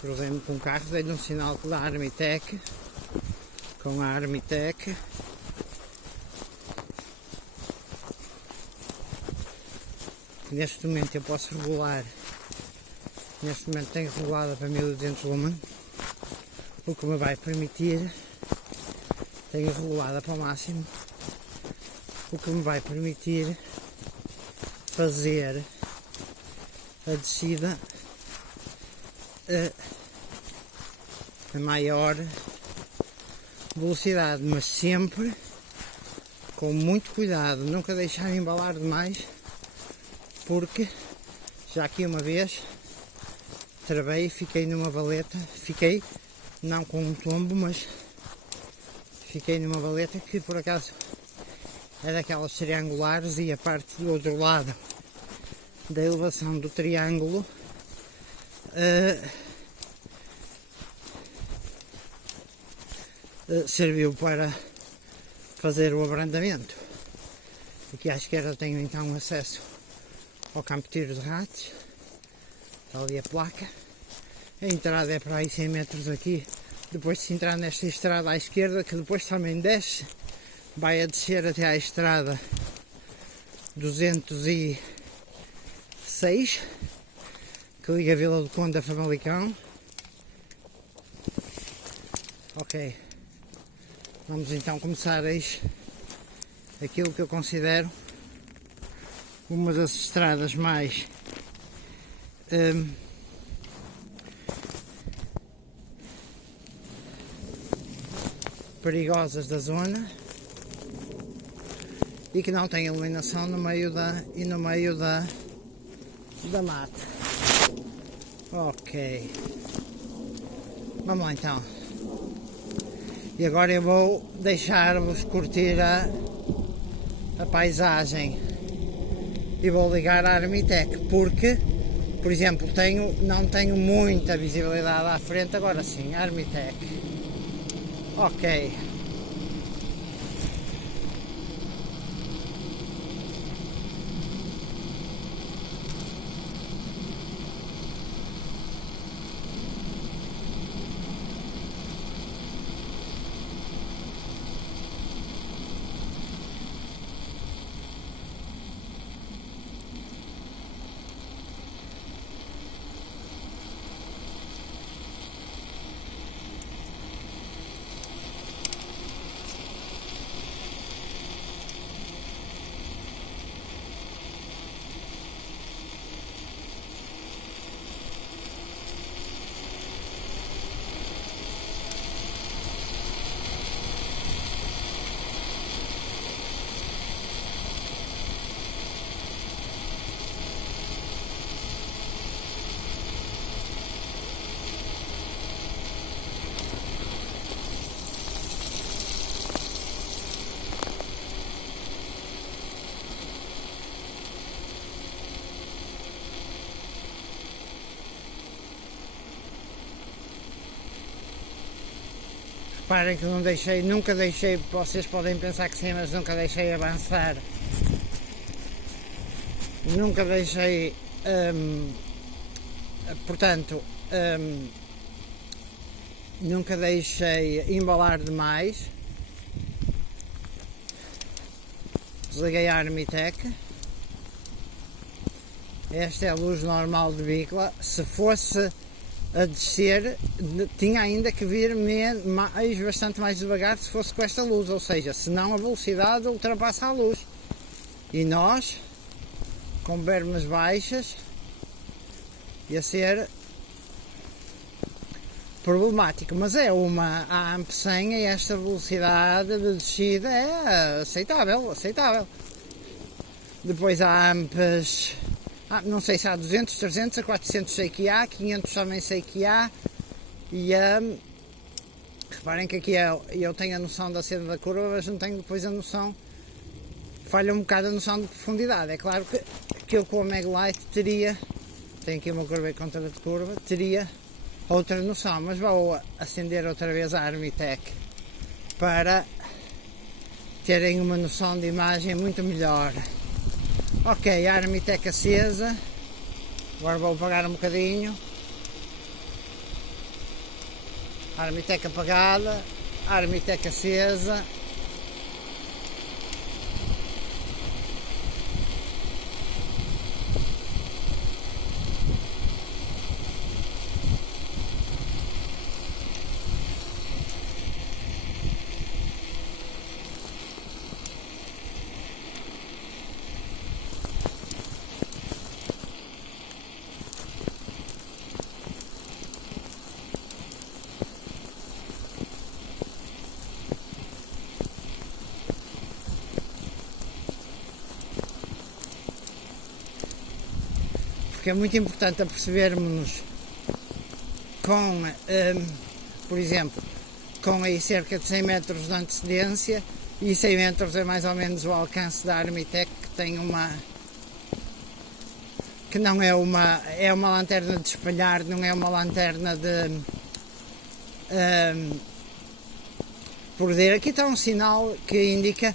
Cruzei-me com um carro, dei-lhe um sinal da Armitec, com a Armitec. Neste momento eu posso regular, neste momento tenho regulada para 1200 lumen, o que me vai permitir, tenho regulada para o máximo, o que me vai permitir fazer a descida a maior velocidade, mas sempre com muito cuidado, nunca deixar embalar demais, porque já aqui uma vez travei e fiquei numa valeta, fiquei não com um tombo, mas fiquei numa valeta que por acaso é daquelas triangulares e a parte do outro lado da elevação do triângulo serviu para fazer o abrandamento. Aqui à esquerda tenho então acesso ao campo de tiro de ratos. Está ali a placa. A entrada é para aí 100 metros aqui. Depois de se entrar nesta estrada à esquerda, que depois também desce, vai a descer até à estrada 206, que liga a Vila do Conde a Famalicão. Ok, vamos então começar aquilo que eu considero uma das estradas mais perigosas da zona e que não tem iluminação no meio da mata. Ok, vamos lá então. E agora eu vou deixar-vos curtir a paisagem e vou ligar a Armitec, porque, por exemplo, não tenho muita visibilidade à frente. Agora sim, Armitec. Ok. Reparem que nunca deixei, vocês podem pensar que sim, mas nunca deixei avançar. Nunca deixei Portanto, nunca deixei embalar demais. Desliguei a Armitec. Esta é a luz normal de bicla. Se fosse a descer, tinha ainda que vir bastante mais devagar se fosse com esta luz, ou seja, senão a velocidade ultrapassa a luz. E nós, com bermas baixas, ia ser problemático, mas é a AMP 100 a esta velocidade de descida é aceitável. Depois há AMPs, não sei se há 200, 300, a 400 sei que há, 500 também sei que há, e reparem que aqui eu tenho a noção da saída da curva, mas não tenho depois a noção, falha um bocado a noção de profundidade. É claro que eu com a Maglite teria, tenho aqui uma curva e contra de curva, teria outra noção, mas vou acender outra vez a Armitec para terem uma noção de imagem muito melhor. Ok, a Armitec acesa, agora vou apagar um bocadinho, a Armitec apagada, a Armitec acesa. Porque é muito importante apercebermos com, por exemplo, com aí cerca de 100 metros de antecedência, e 100 metros é mais ou menos o alcance da Armitec, que tem que não é uma lanterna de espalhar, não é uma lanterna de perder. Aqui está um sinal que indica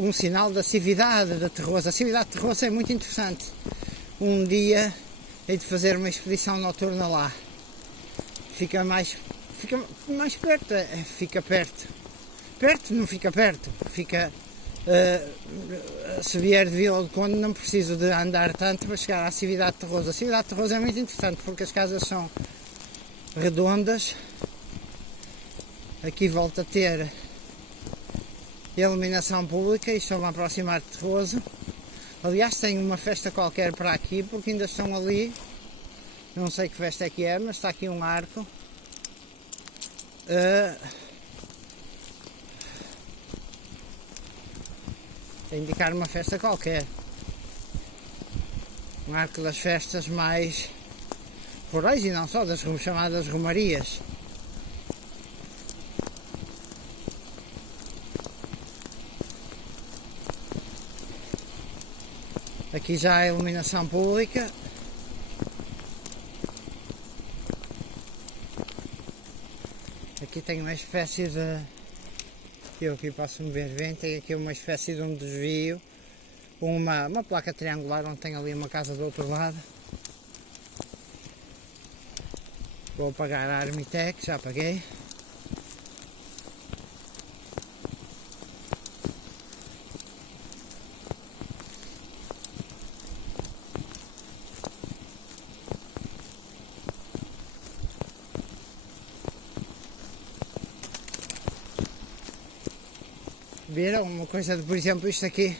um sinal da cividade da Terrosa. A cividade de Terrosa é muito interessante. Um dia hei de fazer uma expedição noturna lá. Fica mais perto, fica perto. Perto não fica perto, fica se vier de Vila do Conde não preciso de andar tanto para chegar à cividade de Terrosa. A cividade de Terrosa é muito interessante porque as casas são redondas. Aqui volta a ter iluminação pública e estou-me a aproximar de Terroso. Aliás, tem uma festa qualquer para aqui, porque ainda estão ali, não sei que festa é que é, mas está aqui um arco a indicar uma festa qualquer, um arco das festas mais rurais e não só, das chamadas romarias. Aqui já há iluminação pública. Aqui tem uma espécie de... Eu aqui posso me ver bem, tem aqui uma espécie de um desvio. Uma placa triangular onde tem ali uma casa do outro lado. Vou apagar a Armitec, já apaguei. Viram uma coisa de, por exemplo, isto aqui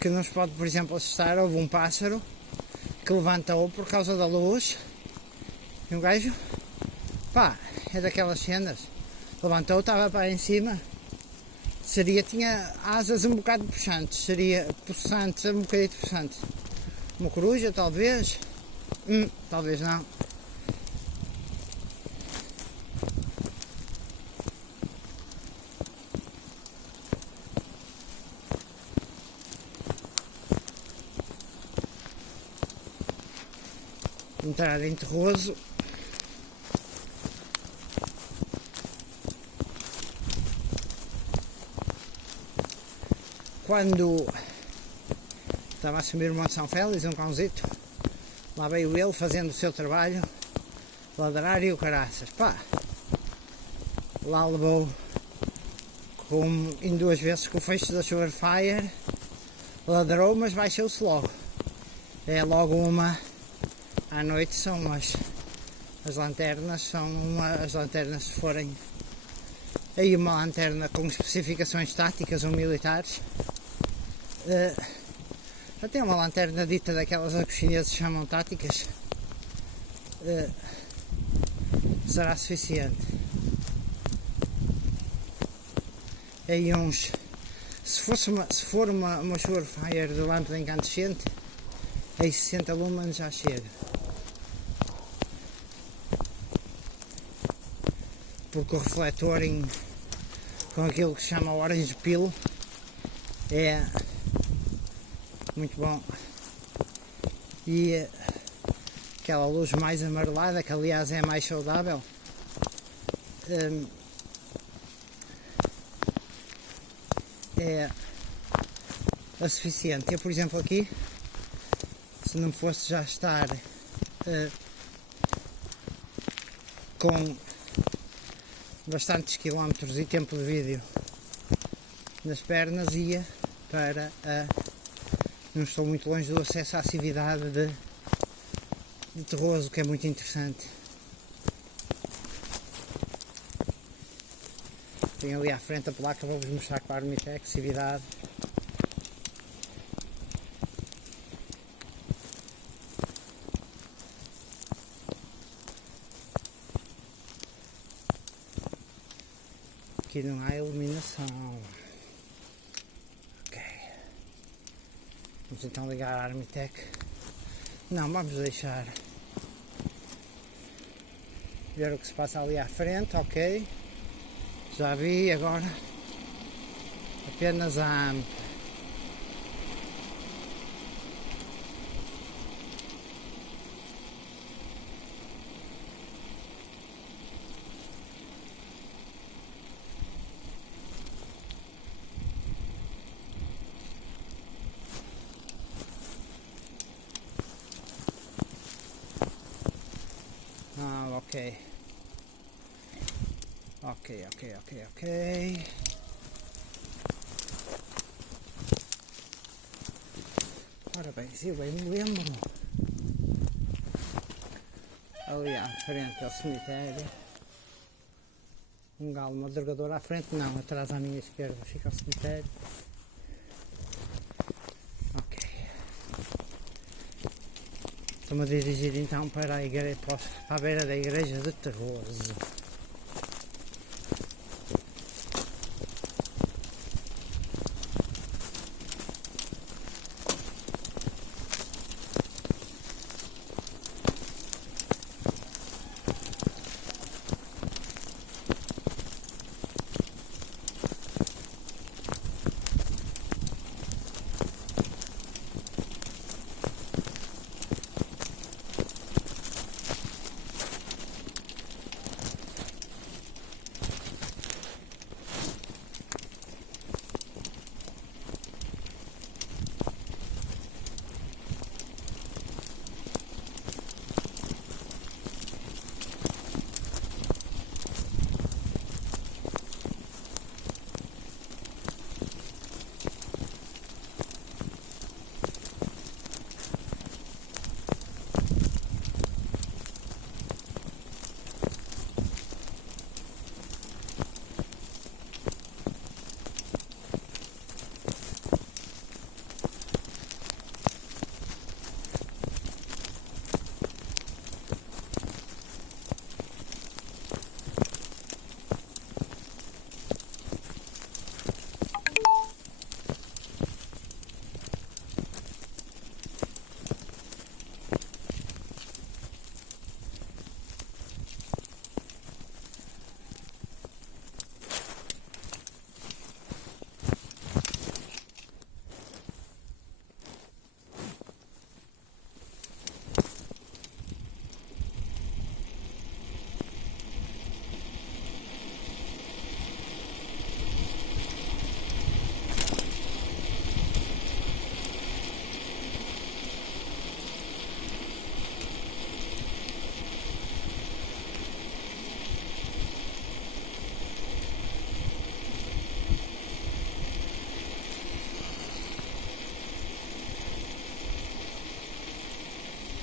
que nos pode, por exemplo, assustar. Houve um pássaro que levantou por causa da luz e um gajo, pá, é daquelas cenas, levantou, estava para em cima, tinha asas um bocado puxantes, um bocadinho puxante. Uma coruja, talvez, talvez não. Entrar em Terroso. Quando Estava a subir o Monte São Félix, um cãozito. Lá veio ele fazendo o seu trabalho, ladrar e o caraças. Pá! Lá levou em 2 vezes com o fecho da Surefire, ladrou, mas baixou-se logo. É logo uma à noite, são as lanternas, as lanternas se forem aí uma lanterna com especificações táticas ou militares. Já tem uma lanterna dita daquelas que os chineses chamam táticas, será suficiente. Aí se for uma Surefire de lâmpada incandescente, aí 60 lumens já chega. Porque o refletor com aquilo que se chama orange peel é muito bom. E aquela luz mais amarelada, que aliás é mais saudável, é a suficiente. Eu, por exemplo, aqui, se não fosse já estar com bastantes quilómetros e tempo de vídeo nas pernas, ia para não estou muito longe do acesso à atividade de Terroso, que é muito interessante. Tem ali à frente a placa, vou-vos mostrar com a Armitec, atividade. Aqui não há iluminação. Ok. Vamos então ligar a Armitec. Não, vamos deixar ver o que se passa ali à frente. Ok. Já vi, agora apenas a AMP. Ok. Ora bem, se eu bem me lembro, ali à frente ao cemitério, um galo madrugador à frente, não, atrás à minha esquerda fica o cemitério. Ok. Estou-me a dirigir então para a beira da igreja de Terroso.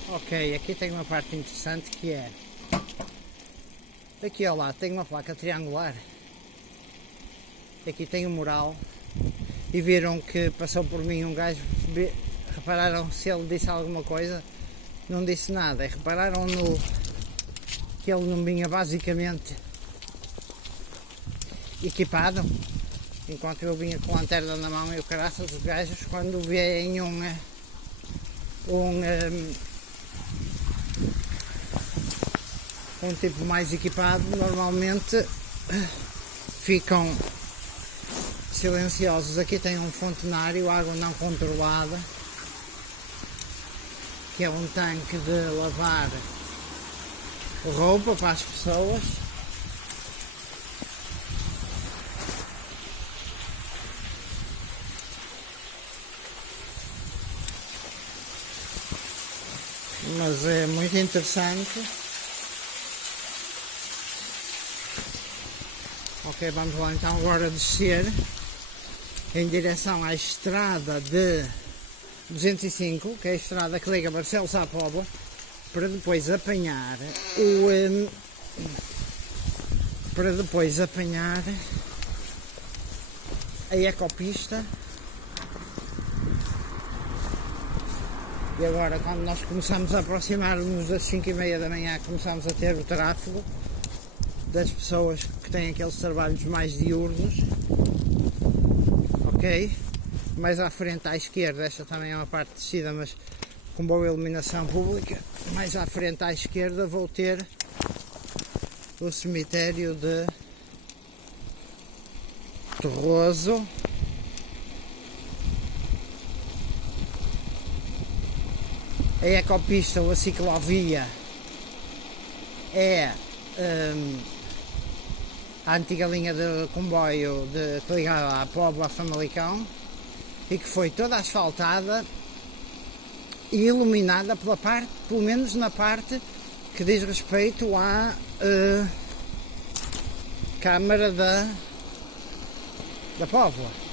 Ok, aqui tem uma parte interessante que é, aqui ao lado tem uma placa triangular, aqui tem um mural, e viram que passou por mim um gajo, repararam se ele disse alguma coisa? Não disse nada, e repararam que ele não vinha basicamente equipado, enquanto eu vinha com a lanterna na mão e o caraças dos gajos, quando veem um tipo mais equipado, normalmente ficam silenciosos. Aqui tem um fontenário, água não controlada, que é um tanque de lavar roupa para as pessoas. Mas é muito interessante. Ok, vamos lá então agora descer em direção à estrada de 205, que é a estrada que liga Barcelos à Póvoa, para depois apanhar a ecopista. E agora, quando nós começamos a aproximar-nos das 5h30 da manhã, começamos a ter o tráfego das pessoas que têm aqueles trabalhos mais diurnos. Ok? Mais à frente à esquerda, esta também é uma parte descida, mas com boa iluminação pública. Mais à frente à esquerda vou ter o cemitério de Torroso. A ecopista ou a ciclovia é a antiga linha de comboio que ligava à Póvoa a Famalicão e que foi toda asfaltada e iluminada pela parte, pelo menos na parte que diz respeito à Câmara da Póvoa.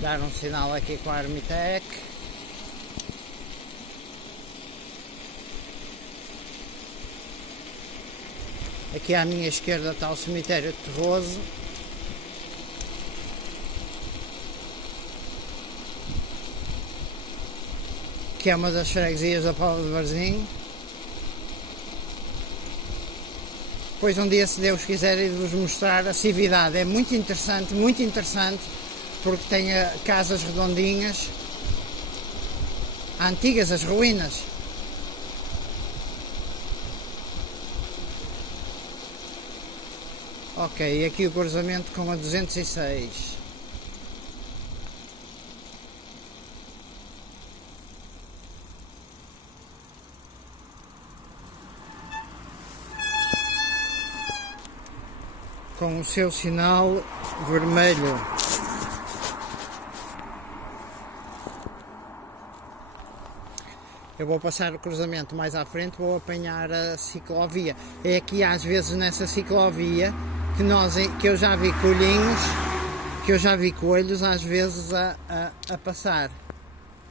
Dar um sinal aqui com a Armitec. Aqui à minha esquerda está o cemitério de Torroso. Que é uma das freguesias da Póvoa de Varzim. Depois um dia, se Deus quiser, ir vos mostrar a cividade. É muito interessante, porque tem casas redondinhas, antigas, as ruínas. Ok, aqui o cruzamento com a 206. Com o seu sinal vermelho. Eu vou passar o cruzamento mais à frente, vou apanhar a ciclovia. É aqui às vezes nessa ciclovia que eu já vi coelhinhos, que eu já vi coelhos às vezes a passar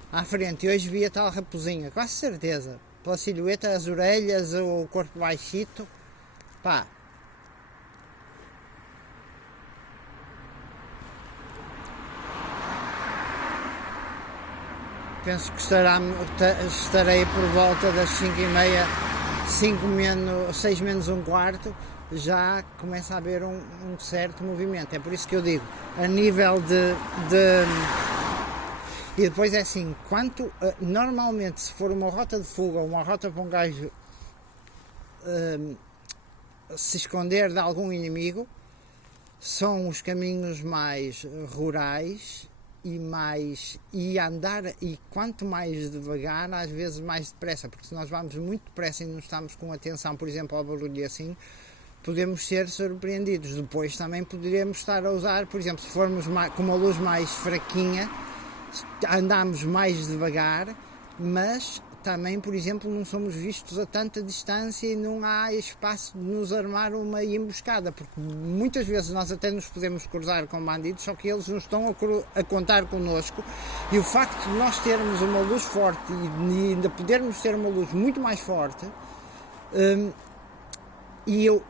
à frente. E hoje vi a tal raposinha, quase certeza. Pela silhueta, as orelhas, o corpo baixito. Pá. Penso que estarei por volta das 5h30, 6 menos um quarto, já começa a haver um certo movimento. É por isso que eu digo, a nível de e depois é assim, normalmente se for uma rota de fuga, uma rota para um gajo se esconder de algum inimigo, são os caminhos mais rurais e andar, e quanto mais devagar, às vezes mais depressa, porque se nós vamos muito depressa e não estamos com atenção, por exemplo, ao barulho e assim, podemos ser surpreendidos. Depois também poderemos estar a usar, por exemplo, se formos com uma luz mais fraquinha, andamos mais devagar, mas também, por exemplo, não somos vistos a tanta distância e não há espaço de nos armar uma emboscada, porque muitas vezes nós até nos podemos cruzar com bandidos, só que eles não estão a contar connosco, e o facto de nós termos uma luz forte e ainda podermos ter uma luz muito mais forte, e o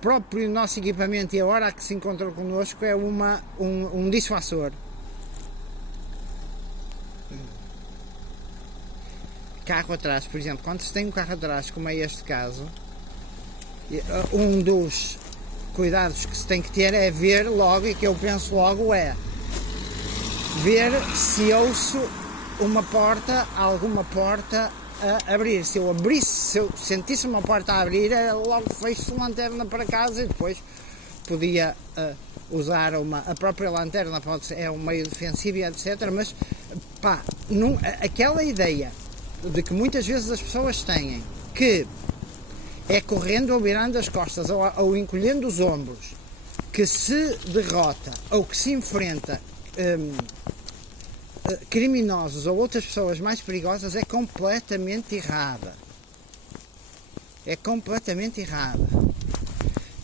próprio nosso equipamento e a hora que se encontra connosco é um dissuasor. Carro atrás, por exemplo, quando se tem um carro atrás, como é este caso, um dos cuidados que se tem que ter é ver logo, e que eu penso logo é ver se ouço alguma porta a abrir. Se eu sentisse uma porta a abrir, logo fecho a lanterna para casa, e depois podia usar a própria lanterna, é um meio defensivo, etc. Mas pá, aquela ideia de que muitas vezes as pessoas têm, que é correndo ou virando as costas ou encolhendo os ombros, que se derrota ou que se enfrenta criminosos ou outras pessoas mais perigosas, é completamente errada. É completamente errada.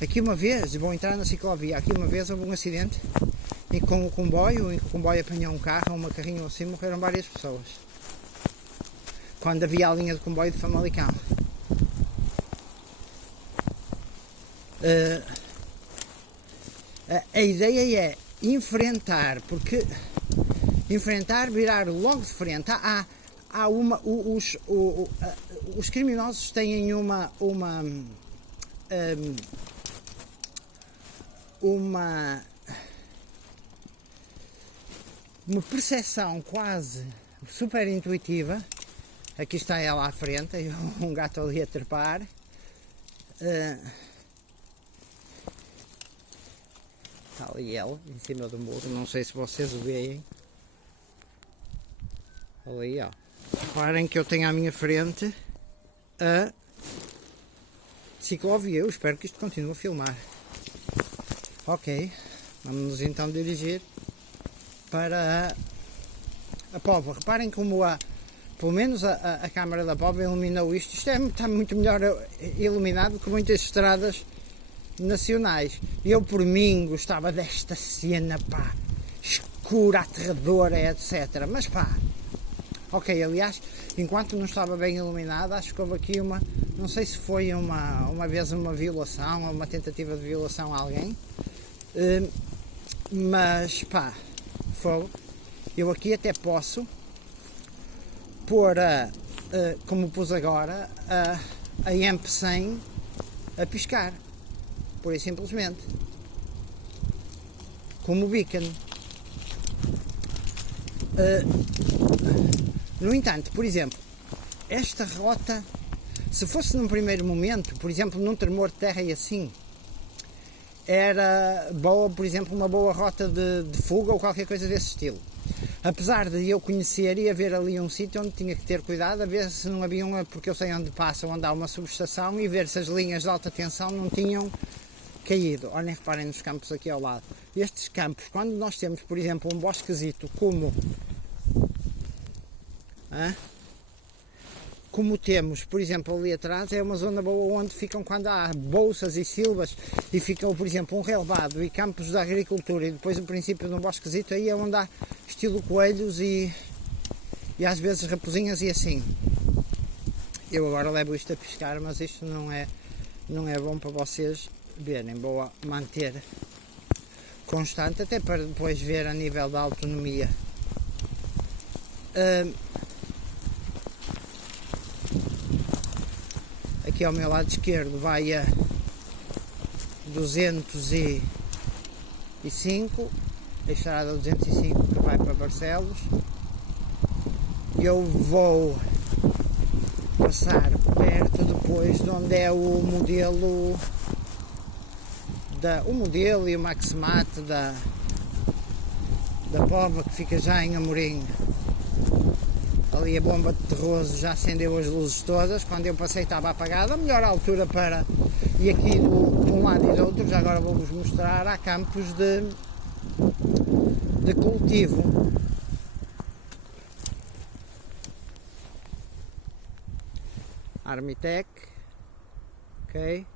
Aqui uma vez, vou entrar na ciclovia, aqui uma vez houve um acidente com o comboio, em que o comboio apanhou um carro, uma carrinha assim, morreram várias pessoas. Quando havia a linha de comboio de Famalicão. A ideia é enfrentar, porque virar logo de frente. Os criminosos têm uma percepção quase super intuitiva. Aqui está ela à frente, um gato ali a trepar. Está ali ela, em cima do muro, não sei se vocês o veem. Ali, ó. Reparem que eu tenho à minha frente a ciclovia. Eu espero que isto continue a filmar. Ok, vamos nos então dirigir para a Póvoa. Reparem como pelo menos a câmara da Póvoa iluminou isto. Isto está muito melhor iluminado que muitas estradas nacionais. Eu, por mim, gostava desta cena, pá, escura, aterradora, etc. Mas pá, ok, aliás, enquanto não estava bem iluminado, acho que houve aqui não sei se foi uma vez uma violação ou uma tentativa de violação a alguém, mas pá, eu aqui até posso pôr como pus agora, a MP100 a piscar, pura e simplesmente, como beacon. No entanto, por exemplo, esta rota, se fosse num primeiro momento, por exemplo, num tremor de terra e assim, era boa, por exemplo, uma boa rota de fuga ou qualquer coisa desse estilo. Apesar de eu conhecer e haver ali um sítio onde tinha que ter cuidado, a ver se não havia porque eu sei onde passa, onde há uma subestação, e ver se as linhas de alta tensão não tinham caído. Olhem, reparem nos campos aqui ao lado. Estes campos, quando nós temos, por exemplo, um bosquezito como temos, por exemplo, ali atrás, é uma zona boa onde ficam, quando há bolsas e silvas, e ficam, por exemplo, um relvado e campos de agricultura, e depois o princípio de um bosquezito, aí é onde há estilo coelhos e às vezes raposinhas e assim. Eu agora levo isto a pescar, mas isto não é bom para vocês verem. Vou manter constante, até para depois ver a nível da autonomia. Aqui ao meu lado esquerdo vai a 205, a estrada 205 que vai para Barcelos. Eu vou passar perto depois de onde é o modelo e o Maximate da Póvoa, que fica já em Amorim. Ali a bomba de Terroso já acendeu as luzes todas. Quando eu passei estava apagada. A melhor altura para E aqui de um lado e do outro, já agora vou-vos mostrar, há campos de cultivo. Armitec, ok.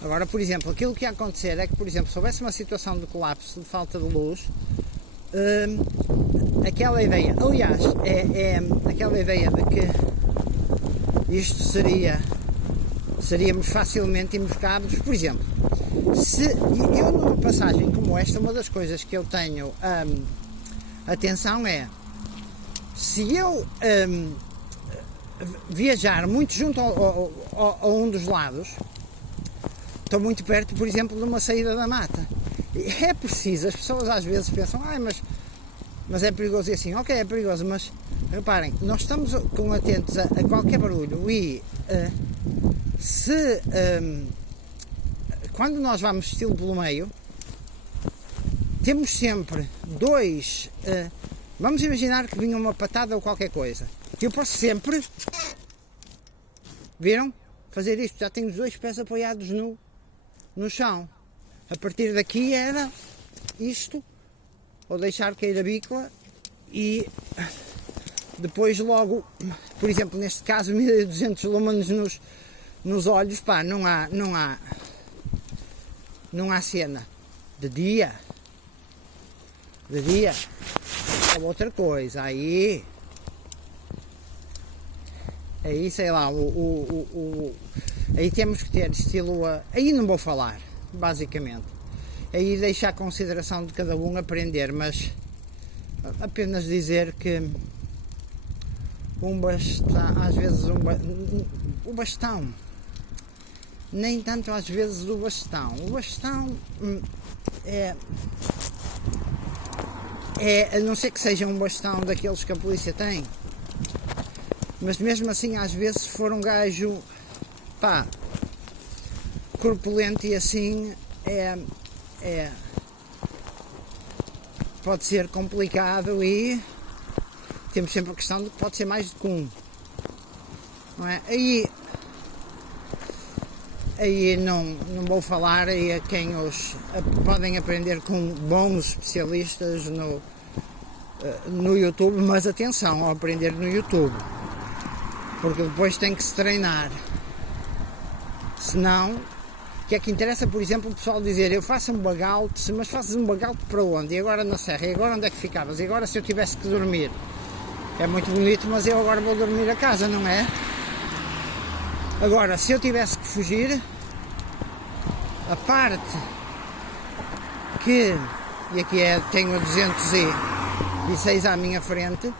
Agora, por exemplo, aquilo que ia acontecer é que, por exemplo, se houvesse uma situação de colapso, de falta de luz, aquela ideia, aliás, é aquela ideia de que isto seríamos facilmente emboscados. Por exemplo, se eu numa passagem como esta, uma das coisas que eu tenho atenção é, se eu viajar muito junto a um dos lados, estou muito perto, por exemplo, de uma saída da mata. É preciso, as pessoas às vezes pensam, mas é perigoso, e assim, ok, é perigoso, mas reparem, nós estamos atentos a qualquer barulho e quando nós vamos estilo pelo meio, temos sempre dois, vamos imaginar que vinha uma patada ou qualquer coisa, que eu posso sempre, viram? Fazer isto, já tenho os dois pés apoiados no chão. A partir daqui era isto, ou deixar cair a bícola e depois logo, por exemplo, neste caso 1200 lumens nos olhos, pá, não há cena. De dia é outra coisa, aí sei lá, aí temos que ter estilo, aí não vou falar, basicamente, aí deixar a consideração de cada um aprender, mas apenas dizer que às vezes o bastão, nem tanto às vezes o bastão a não ser que seja um bastão daqueles que a polícia tem, mas mesmo assim às vezes se for um gajo, pá, corpulento e assim, pode ser complicado e temos sempre a questão de que pode ser mais do que um, não é? Aí não vou falar, aí a quem podem aprender com bons especialistas no YouTube, mas atenção ao aprender no YouTube, porque depois tem que se treinar, senão, o que é que interessa, por exemplo, o pessoal dizer, eu faço um bagalte, mas fazes um bagalte para onde? E agora na serra? E agora onde é que ficavas? E agora se eu tivesse que dormir? É muito bonito, mas eu agora vou dormir a casa, não é? Agora, se eu tivesse que fugir, a parte que, e aqui tenho 206 à minha frente,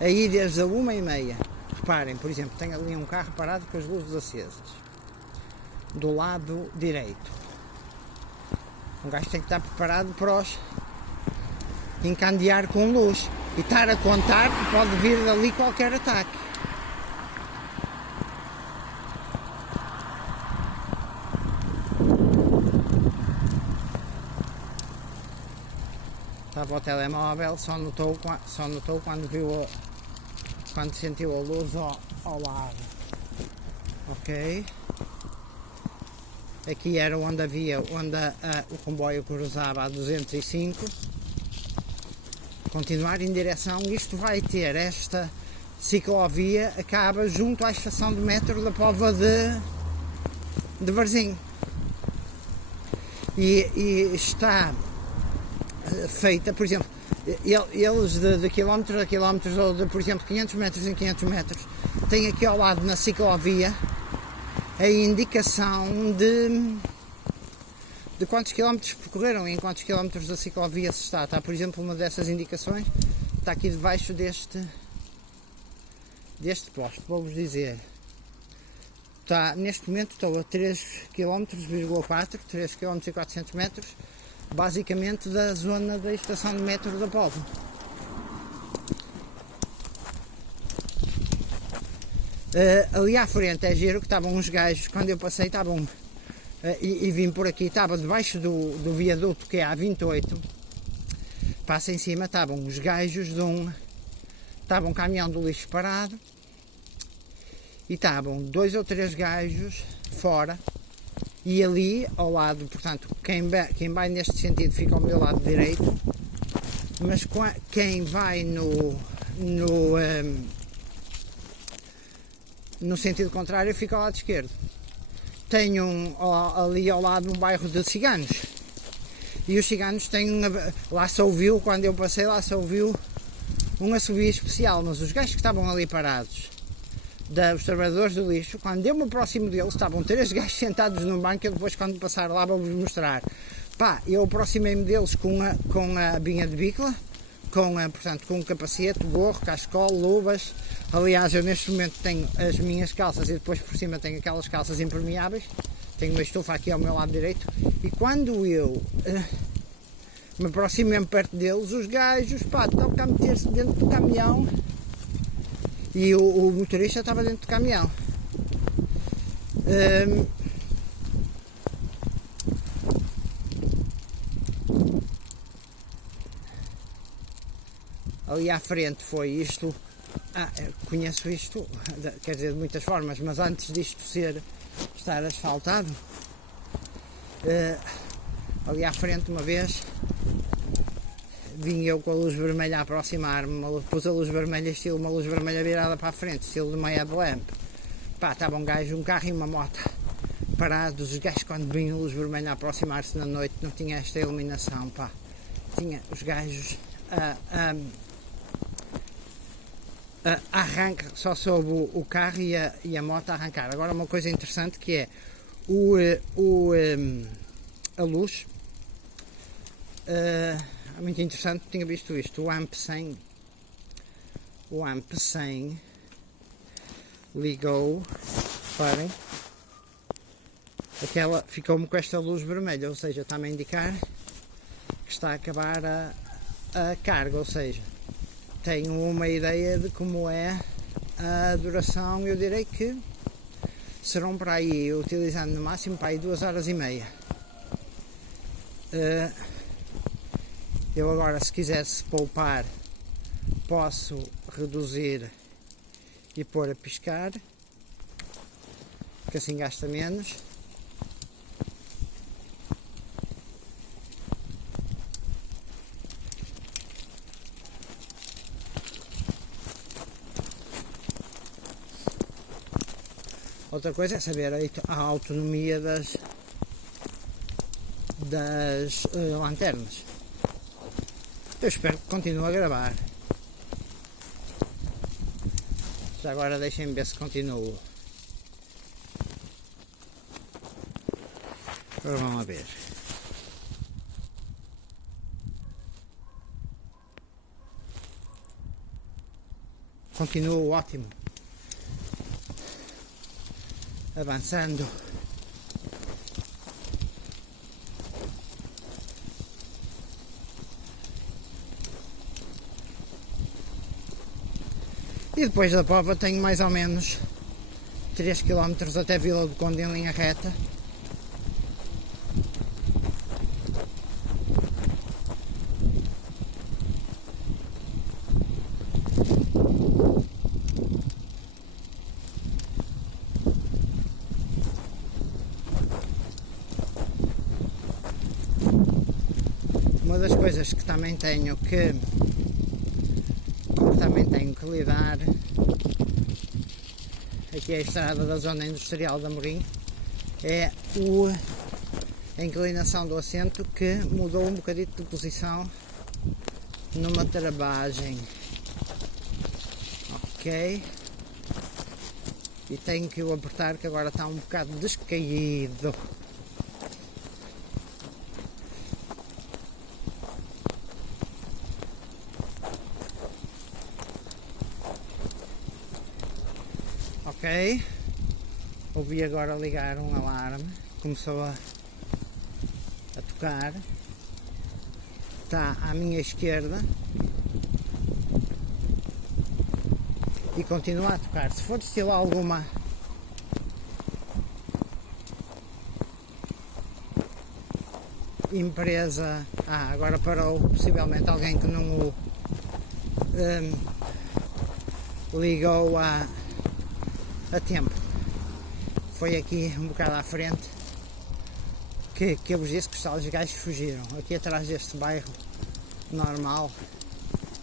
aí desde a 1h30, reparem, por exemplo, tenho ali um carro parado com as luzes acesas, do lado direito. Um gajo tem que estar preparado para os encandear com luz e estar a contar que pode vir dali qualquer ataque. Estava o telemóvel, só notou quando sentiu a luz ao lado. Ok. Aqui era onde o comboio cruzava a 205. Continuar em direção, isto vai ter, esta ciclovia acaba junto à estação de metro da Póvoa de Varzim. E está feita, por exemplo, eles de quilómetros a quilómetros, ou de, por exemplo, 500 metros em 500 metros, têm aqui ao lado na ciclovia a indicação de quantos quilómetros percorreram e em quantos quilómetros da ciclovia se está. Está, por exemplo, uma dessas indicações, está aqui debaixo deste posto, vou-vos dizer. Está, neste momento estou a 3,4 km, 3 km e 400 metros basicamente da zona da estação de metro da Póvoa. Ali à frente é giro que estavam uns gajos, quando eu passei estavam, e vim por aqui, estava debaixo do viaduto que é a A28, passa em cima, estavam os gajos estava um caminhão do lixo parado, e estavam 2 ou 3 gajos fora, e ali ao lado, portanto, quem vai neste sentido fica ao meu lado direito, mas quem vai no sentido contrário fica ao lado esquerdo. Tenho ali ao lado um bairro de ciganos, e os ciganos têm lá se ouviu, quando eu passei lá se ouviu um assobio especial, mas os gajos que estavam ali parados, os trabalhadores do lixo, quando eu me aproximo deles, estavam 3 gajos sentados num banco. Eu depois, quando passar lá, vou-vos mostrar. Pá, eu aproximei-me deles com a binha de bicla, portanto, com o capacete, gorro, cascol, luvas. Aliás, eu neste momento tenho as minhas calças e depois por cima tenho aquelas calças impermeáveis. Tenho uma estufa aqui ao meu lado direito. E quando eu me aproximo mesmo perto deles, os gajos, pá, estão a meter-se dentro do caminhão. E o motorista estava dentro do caminhão. Ali à frente foi isto. Conheço isto, quer dizer, de muitas formas, mas antes disto estar asfaltado, ali à frente uma vez vim eu com a luz vermelha a aproximar-me, pus a luz vermelha, estilo uma luz vermelha virada para a frente, estilo de meia de lamp. Pá, estava um carro e uma moto parados. Os gajos, quando vinham a luz vermelha a aproximar-se na noite, não tinha esta iluminação, pá. Tinha os gajos arranca, só soube o carro e a moto a arrancar. Agora uma coisa interessante que é a luz, é muito interessante, tinha visto isto, o AMP100 ligou, reparem, aquela ficou-me com esta luz vermelha, ou seja, está-me a indicar que está a acabar a carga, ou seja, tenho uma ideia de como é a duração. Eu direi que serão para aí, utilizando no máximo para aí 2h30. Eu agora, se quisesse poupar, posso reduzir e pôr a piscar, que assim gasta menos. Outra coisa é saber a autonomia das lanternas. Eu espero que continue a gravar. Já agora deixem-me ver se continuo. Agora vamos ver. Continuo ótimo. Avançando. E depois da Póvoa tenho mais ou menos 3 km até Vila do Conde em linha reta. Uma das coisas que também tenho que lidar aqui é a estrada da zona industrial de Amorim, é a inclinação do assento, que mudou um bocadito de posição numa travagem. Ok, e tenho que o apertar, que agora está um bocado descaído. Ok, ouvi agora ligar um alarme, começou a tocar. está à minha esquerda e continua a tocar. Se for de estilo alguma empresa, agora parou, possivelmente alguém que não o ligou a tempo. Foi aqui um bocado à frente que eu vos disse que os gajos fugiram. Aqui atrás deste bairro normal,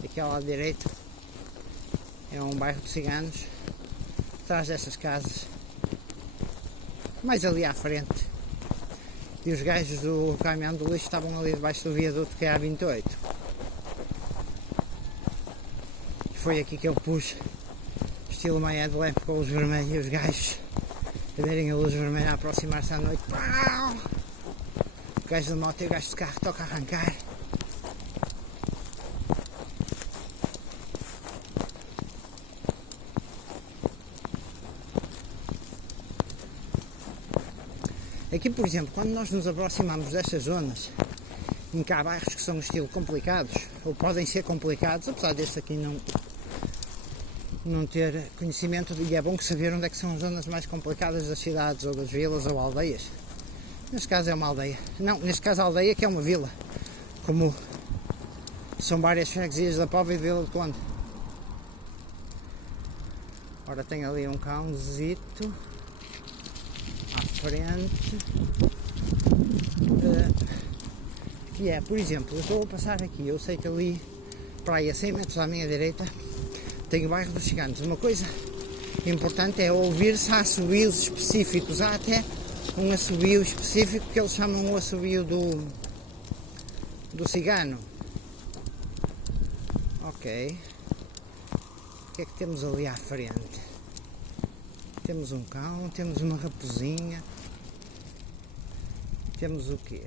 aqui ao lado direito, é um bairro de ciganos. Atrás dessas casas, mais ali à frente, e os gajos do caminhão do lixo estavam ali debaixo do viaduto que é a 28. Foi aqui que eu pus estilo Maia de Leve com a luz vermelha e os gajos a verem a luz vermelha a aproximar-se à noite. Pau! O gajo de moto e o gajo de carro toca a arrancar. Aqui, por exemplo, quando nós nos aproximamos destas zonas, em que há bairros que são estilo complicados, ou podem ser complicados, apesar deste aqui não ter conhecimento, e é bom que saber onde é que são as zonas mais complicadas das cidades, ou das vilas, ou aldeias. Neste caso é uma aldeia. Não, neste caso a aldeia que é uma vila, como são várias freguesias da Póvoa e de Vila do Conde. Ora, tem ali um cãozito à frente, que é, por exemplo, eu estou a passar aqui, eu sei que ali para aí a 100 metros à minha direita tem o bairro dos Ciganos. Uma coisa importante é ouvir se há assobios específicos. Há até um assobio específico que eles chamam o assobio do cigano. Ok. O que é que temos ali à frente? Temos um cão, temos uma raposinha. Temos o quê?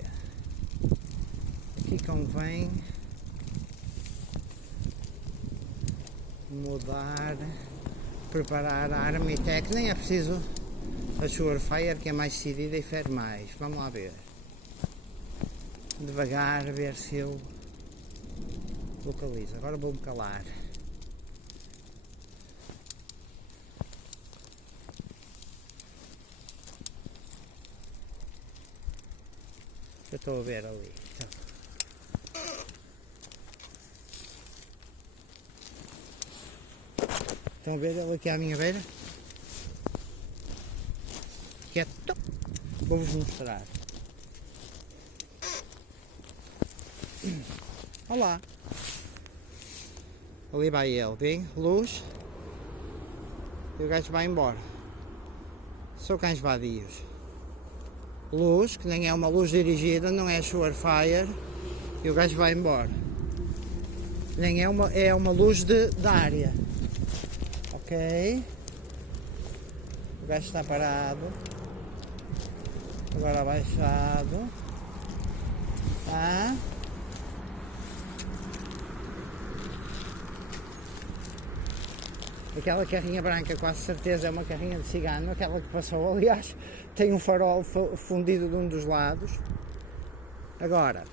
Aqui convém mudar, preparar a Armitec. Nem é preciso a Surefire, que é mais decidida e fere mais. Vamos lá ver. Devagar, ver se eu localizo. Agora vou-me calar. Eu estou a ver ali. Estão a ver ele aqui à minha beira? Quieto. Vou-vos mostrar. Olha lá. Ali vai ele, vem, luz. E o gajo vai embora. São cães vadios. Luz, que nem é uma luz dirigida, não é Surefire, e o gajo vai embora. Nem é uma luz da área. Ok. O gajo está parado. Agora abaixado. Tá. Aquela carrinha branca, quase certeza é uma carrinha de cigano, aquela que passou, aliás, tem um farol fundido de um dos lados. Agora,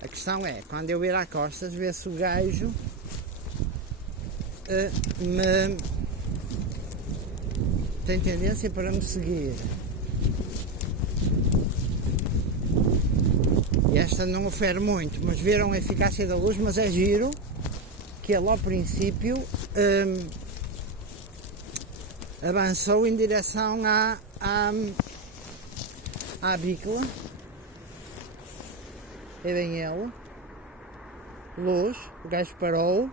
a questão é, quando eu ir à costas, ver se o gajo tem tendência para me seguir. E esta não ofere muito, mas viram a eficácia da luz, mas é giro que ele ao princípio avançou em direção à bícola. E vem ele, luz, o gajo parou.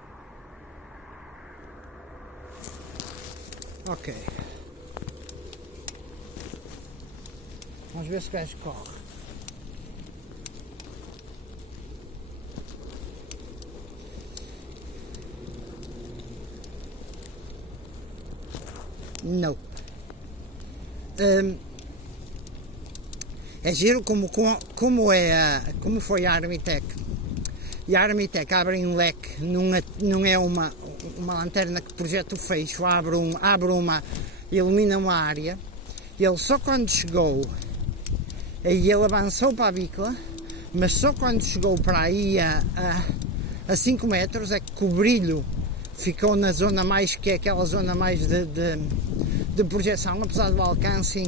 Ok, vamos ver se o gajo corre. Não. É giro como foi a Armitec. E a Armitec abre um leque, não é uma lanterna que projeta o fecho, abre uma, ilumina uma área. Ele só quando chegou, aí ele avançou para a bícola, mas só quando chegou para aí a 5 metros é que o brilho ficou na zona mais, que é aquela zona mais de projeção, apesar do alcance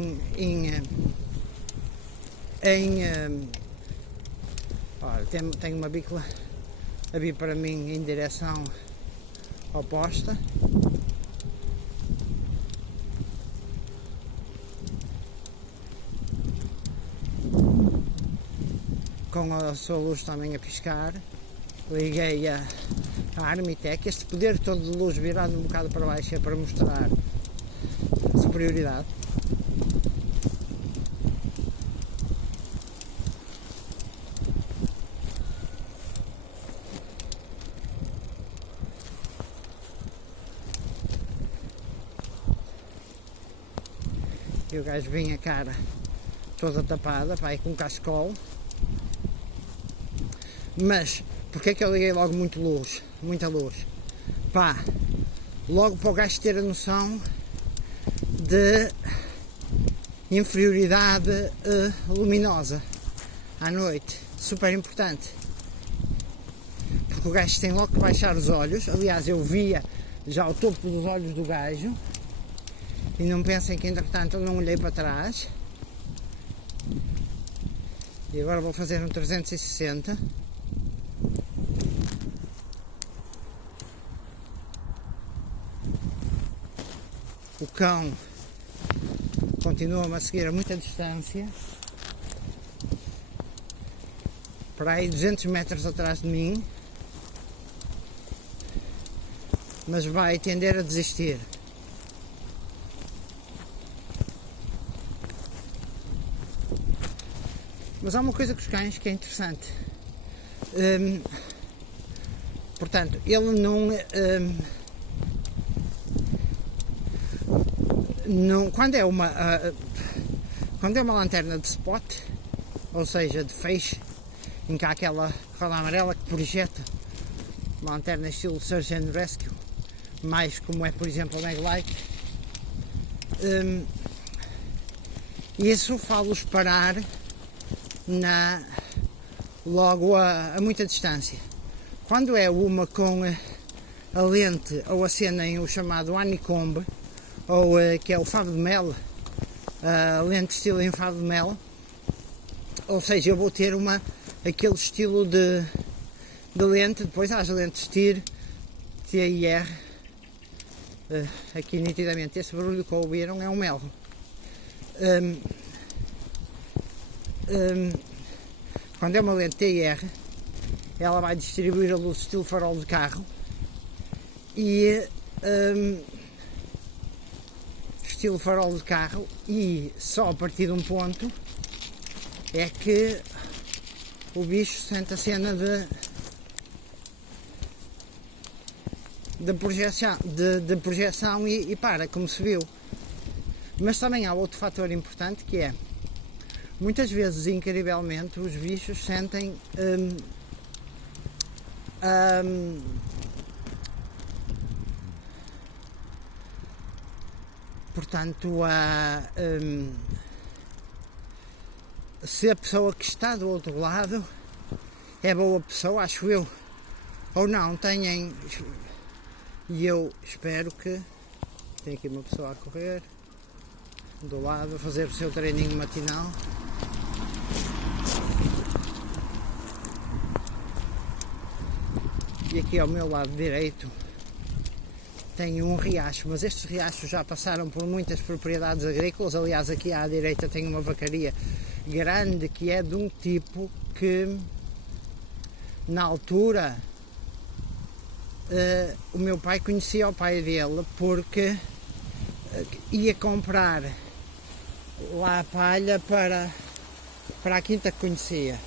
olha, tem uma bicla a vir para mim em direção oposta. Com a sua luz também a piscar. Liguei a Armitec. Este poder todo de luz virado um bocado para baixo é para mostrar superioridade. E o gajo vinha a cara toda tapada, pá, com cascol. Mas, porque é que eu liguei logo muita luz? Pá, logo para o gajo ter a noção de inferioridade luminosa à noite. Super importante. Porque o gajo tem logo que baixar os olhos. Aliás, eu via já o topo dos olhos do gajo. E não pensem que entretanto eu não olhei para trás. E agora vou fazer um 360. O cão continua-me a seguir a muita distância. Para aí 200 metros atrás de mim. Mas vai tender a desistir. Mas há uma coisa com os cães que é interessante. Portanto, ele não, quando é uma lanterna de spot, ou seja, de feixe, em que há aquela roda amarela que projeta, uma lanterna estilo Search and Rescue, mais como é, por exemplo, a Maglite, isso faz-los parar logo a muita distância. Quando é uma com a lente ou a cena em o chamado honeycomb, ou que é o favo de mel, a lente estilo em favo de mel, ou seja, eu vou ter aquele estilo de lente. Depois há as lentes TIR, TIR, aqui nitidamente esse barulho que ouviram é um melro. Quando é uma lente TIR, ela vai distribuir a luz estilo farol de carro e estilo farol de carro, e só a partir de um ponto é que o bicho sente a cena de projeção e para, como se viu. Mas também há outro fator importante, que é, muitas vezes, incrivelmente, os bichos sentem portanto, se a pessoa que está do outro lado é boa pessoa, acho eu, ou não, têm, e eu espero que tem aqui uma pessoa a correr do lado, a fazer o seu treininho matinal. E aqui ao meu lado direito tenho um riacho, mas estes riachos já passaram por muitas propriedades agrícolas. Aliás, aqui à direita tem uma vacaria grande, que é de um tipo que na altura o meu pai conhecia o pai dele, porque ia comprar lá a palha para a quinta que conhecia.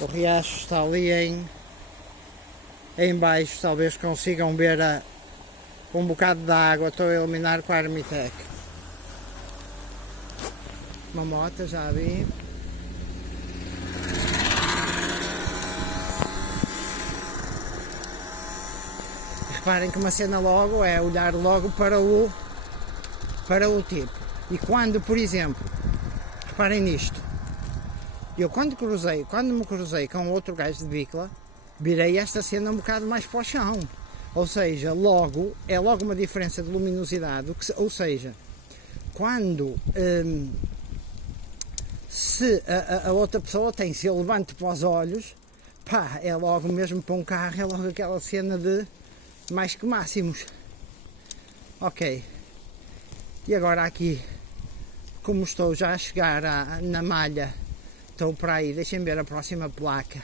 O riacho está ali em baixo, talvez consigam ver um bocado de água. Estou a iluminar com a Armitec. Uma moto, já vi. Reparem que uma cena logo é olhar logo para o tipo. E quando, por exemplo, reparem nisto, Eu quando me cruzei com outro gajo de bicla, virei esta cena um bocado mais para o chão. Ou seja, é logo uma diferença de luminosidade. Ou seja, quando se a outra pessoa tem, se eu levanto para os olhos, pá, é logo mesmo para um carro, é logo aquela cena de mais que máximos. Ok. E agora aqui, como estou já a chegar na malha, estou para aí, deixem ver a próxima placa.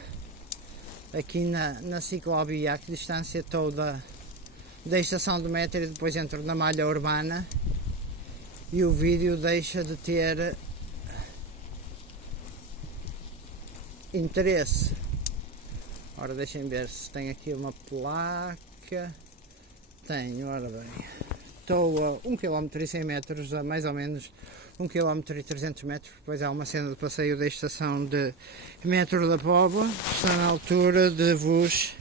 Aqui na ciclovia, a que distância estou da estação do metro e depois entro na malha urbana e o vídeo deixa de ter interesse. Ora, deixem ver se tem aqui uma placa. Tenho, ora bem. Estou a 1 km e 100 metros, a mais ou menos 1 km e 300 metros, depois há uma cena de passeio da estação de metro da Póvoa. Está na altura de vos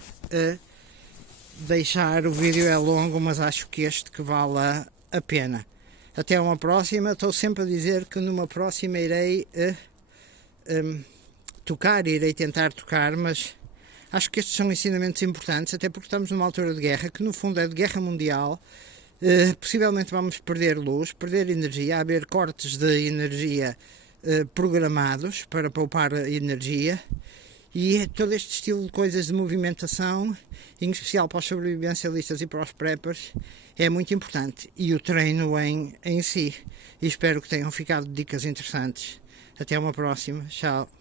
deixar, o vídeo é longo, mas acho que este que vale a pena. Até uma próxima, estou sempre a dizer que numa próxima irei irei tentar tocar, mas acho que estes são ensinamentos importantes, até porque estamos numa altura de guerra, que no fundo é de guerra mundial. Possivelmente vamos perder luz, perder energia, haver cortes de energia programados para poupar energia, e todo este estilo de coisas de movimentação, em especial para os sobrevivencialistas e para os preppers, é muito importante, e o treino em si. E espero que tenham ficado dicas interessantes. Até uma próxima, tchau.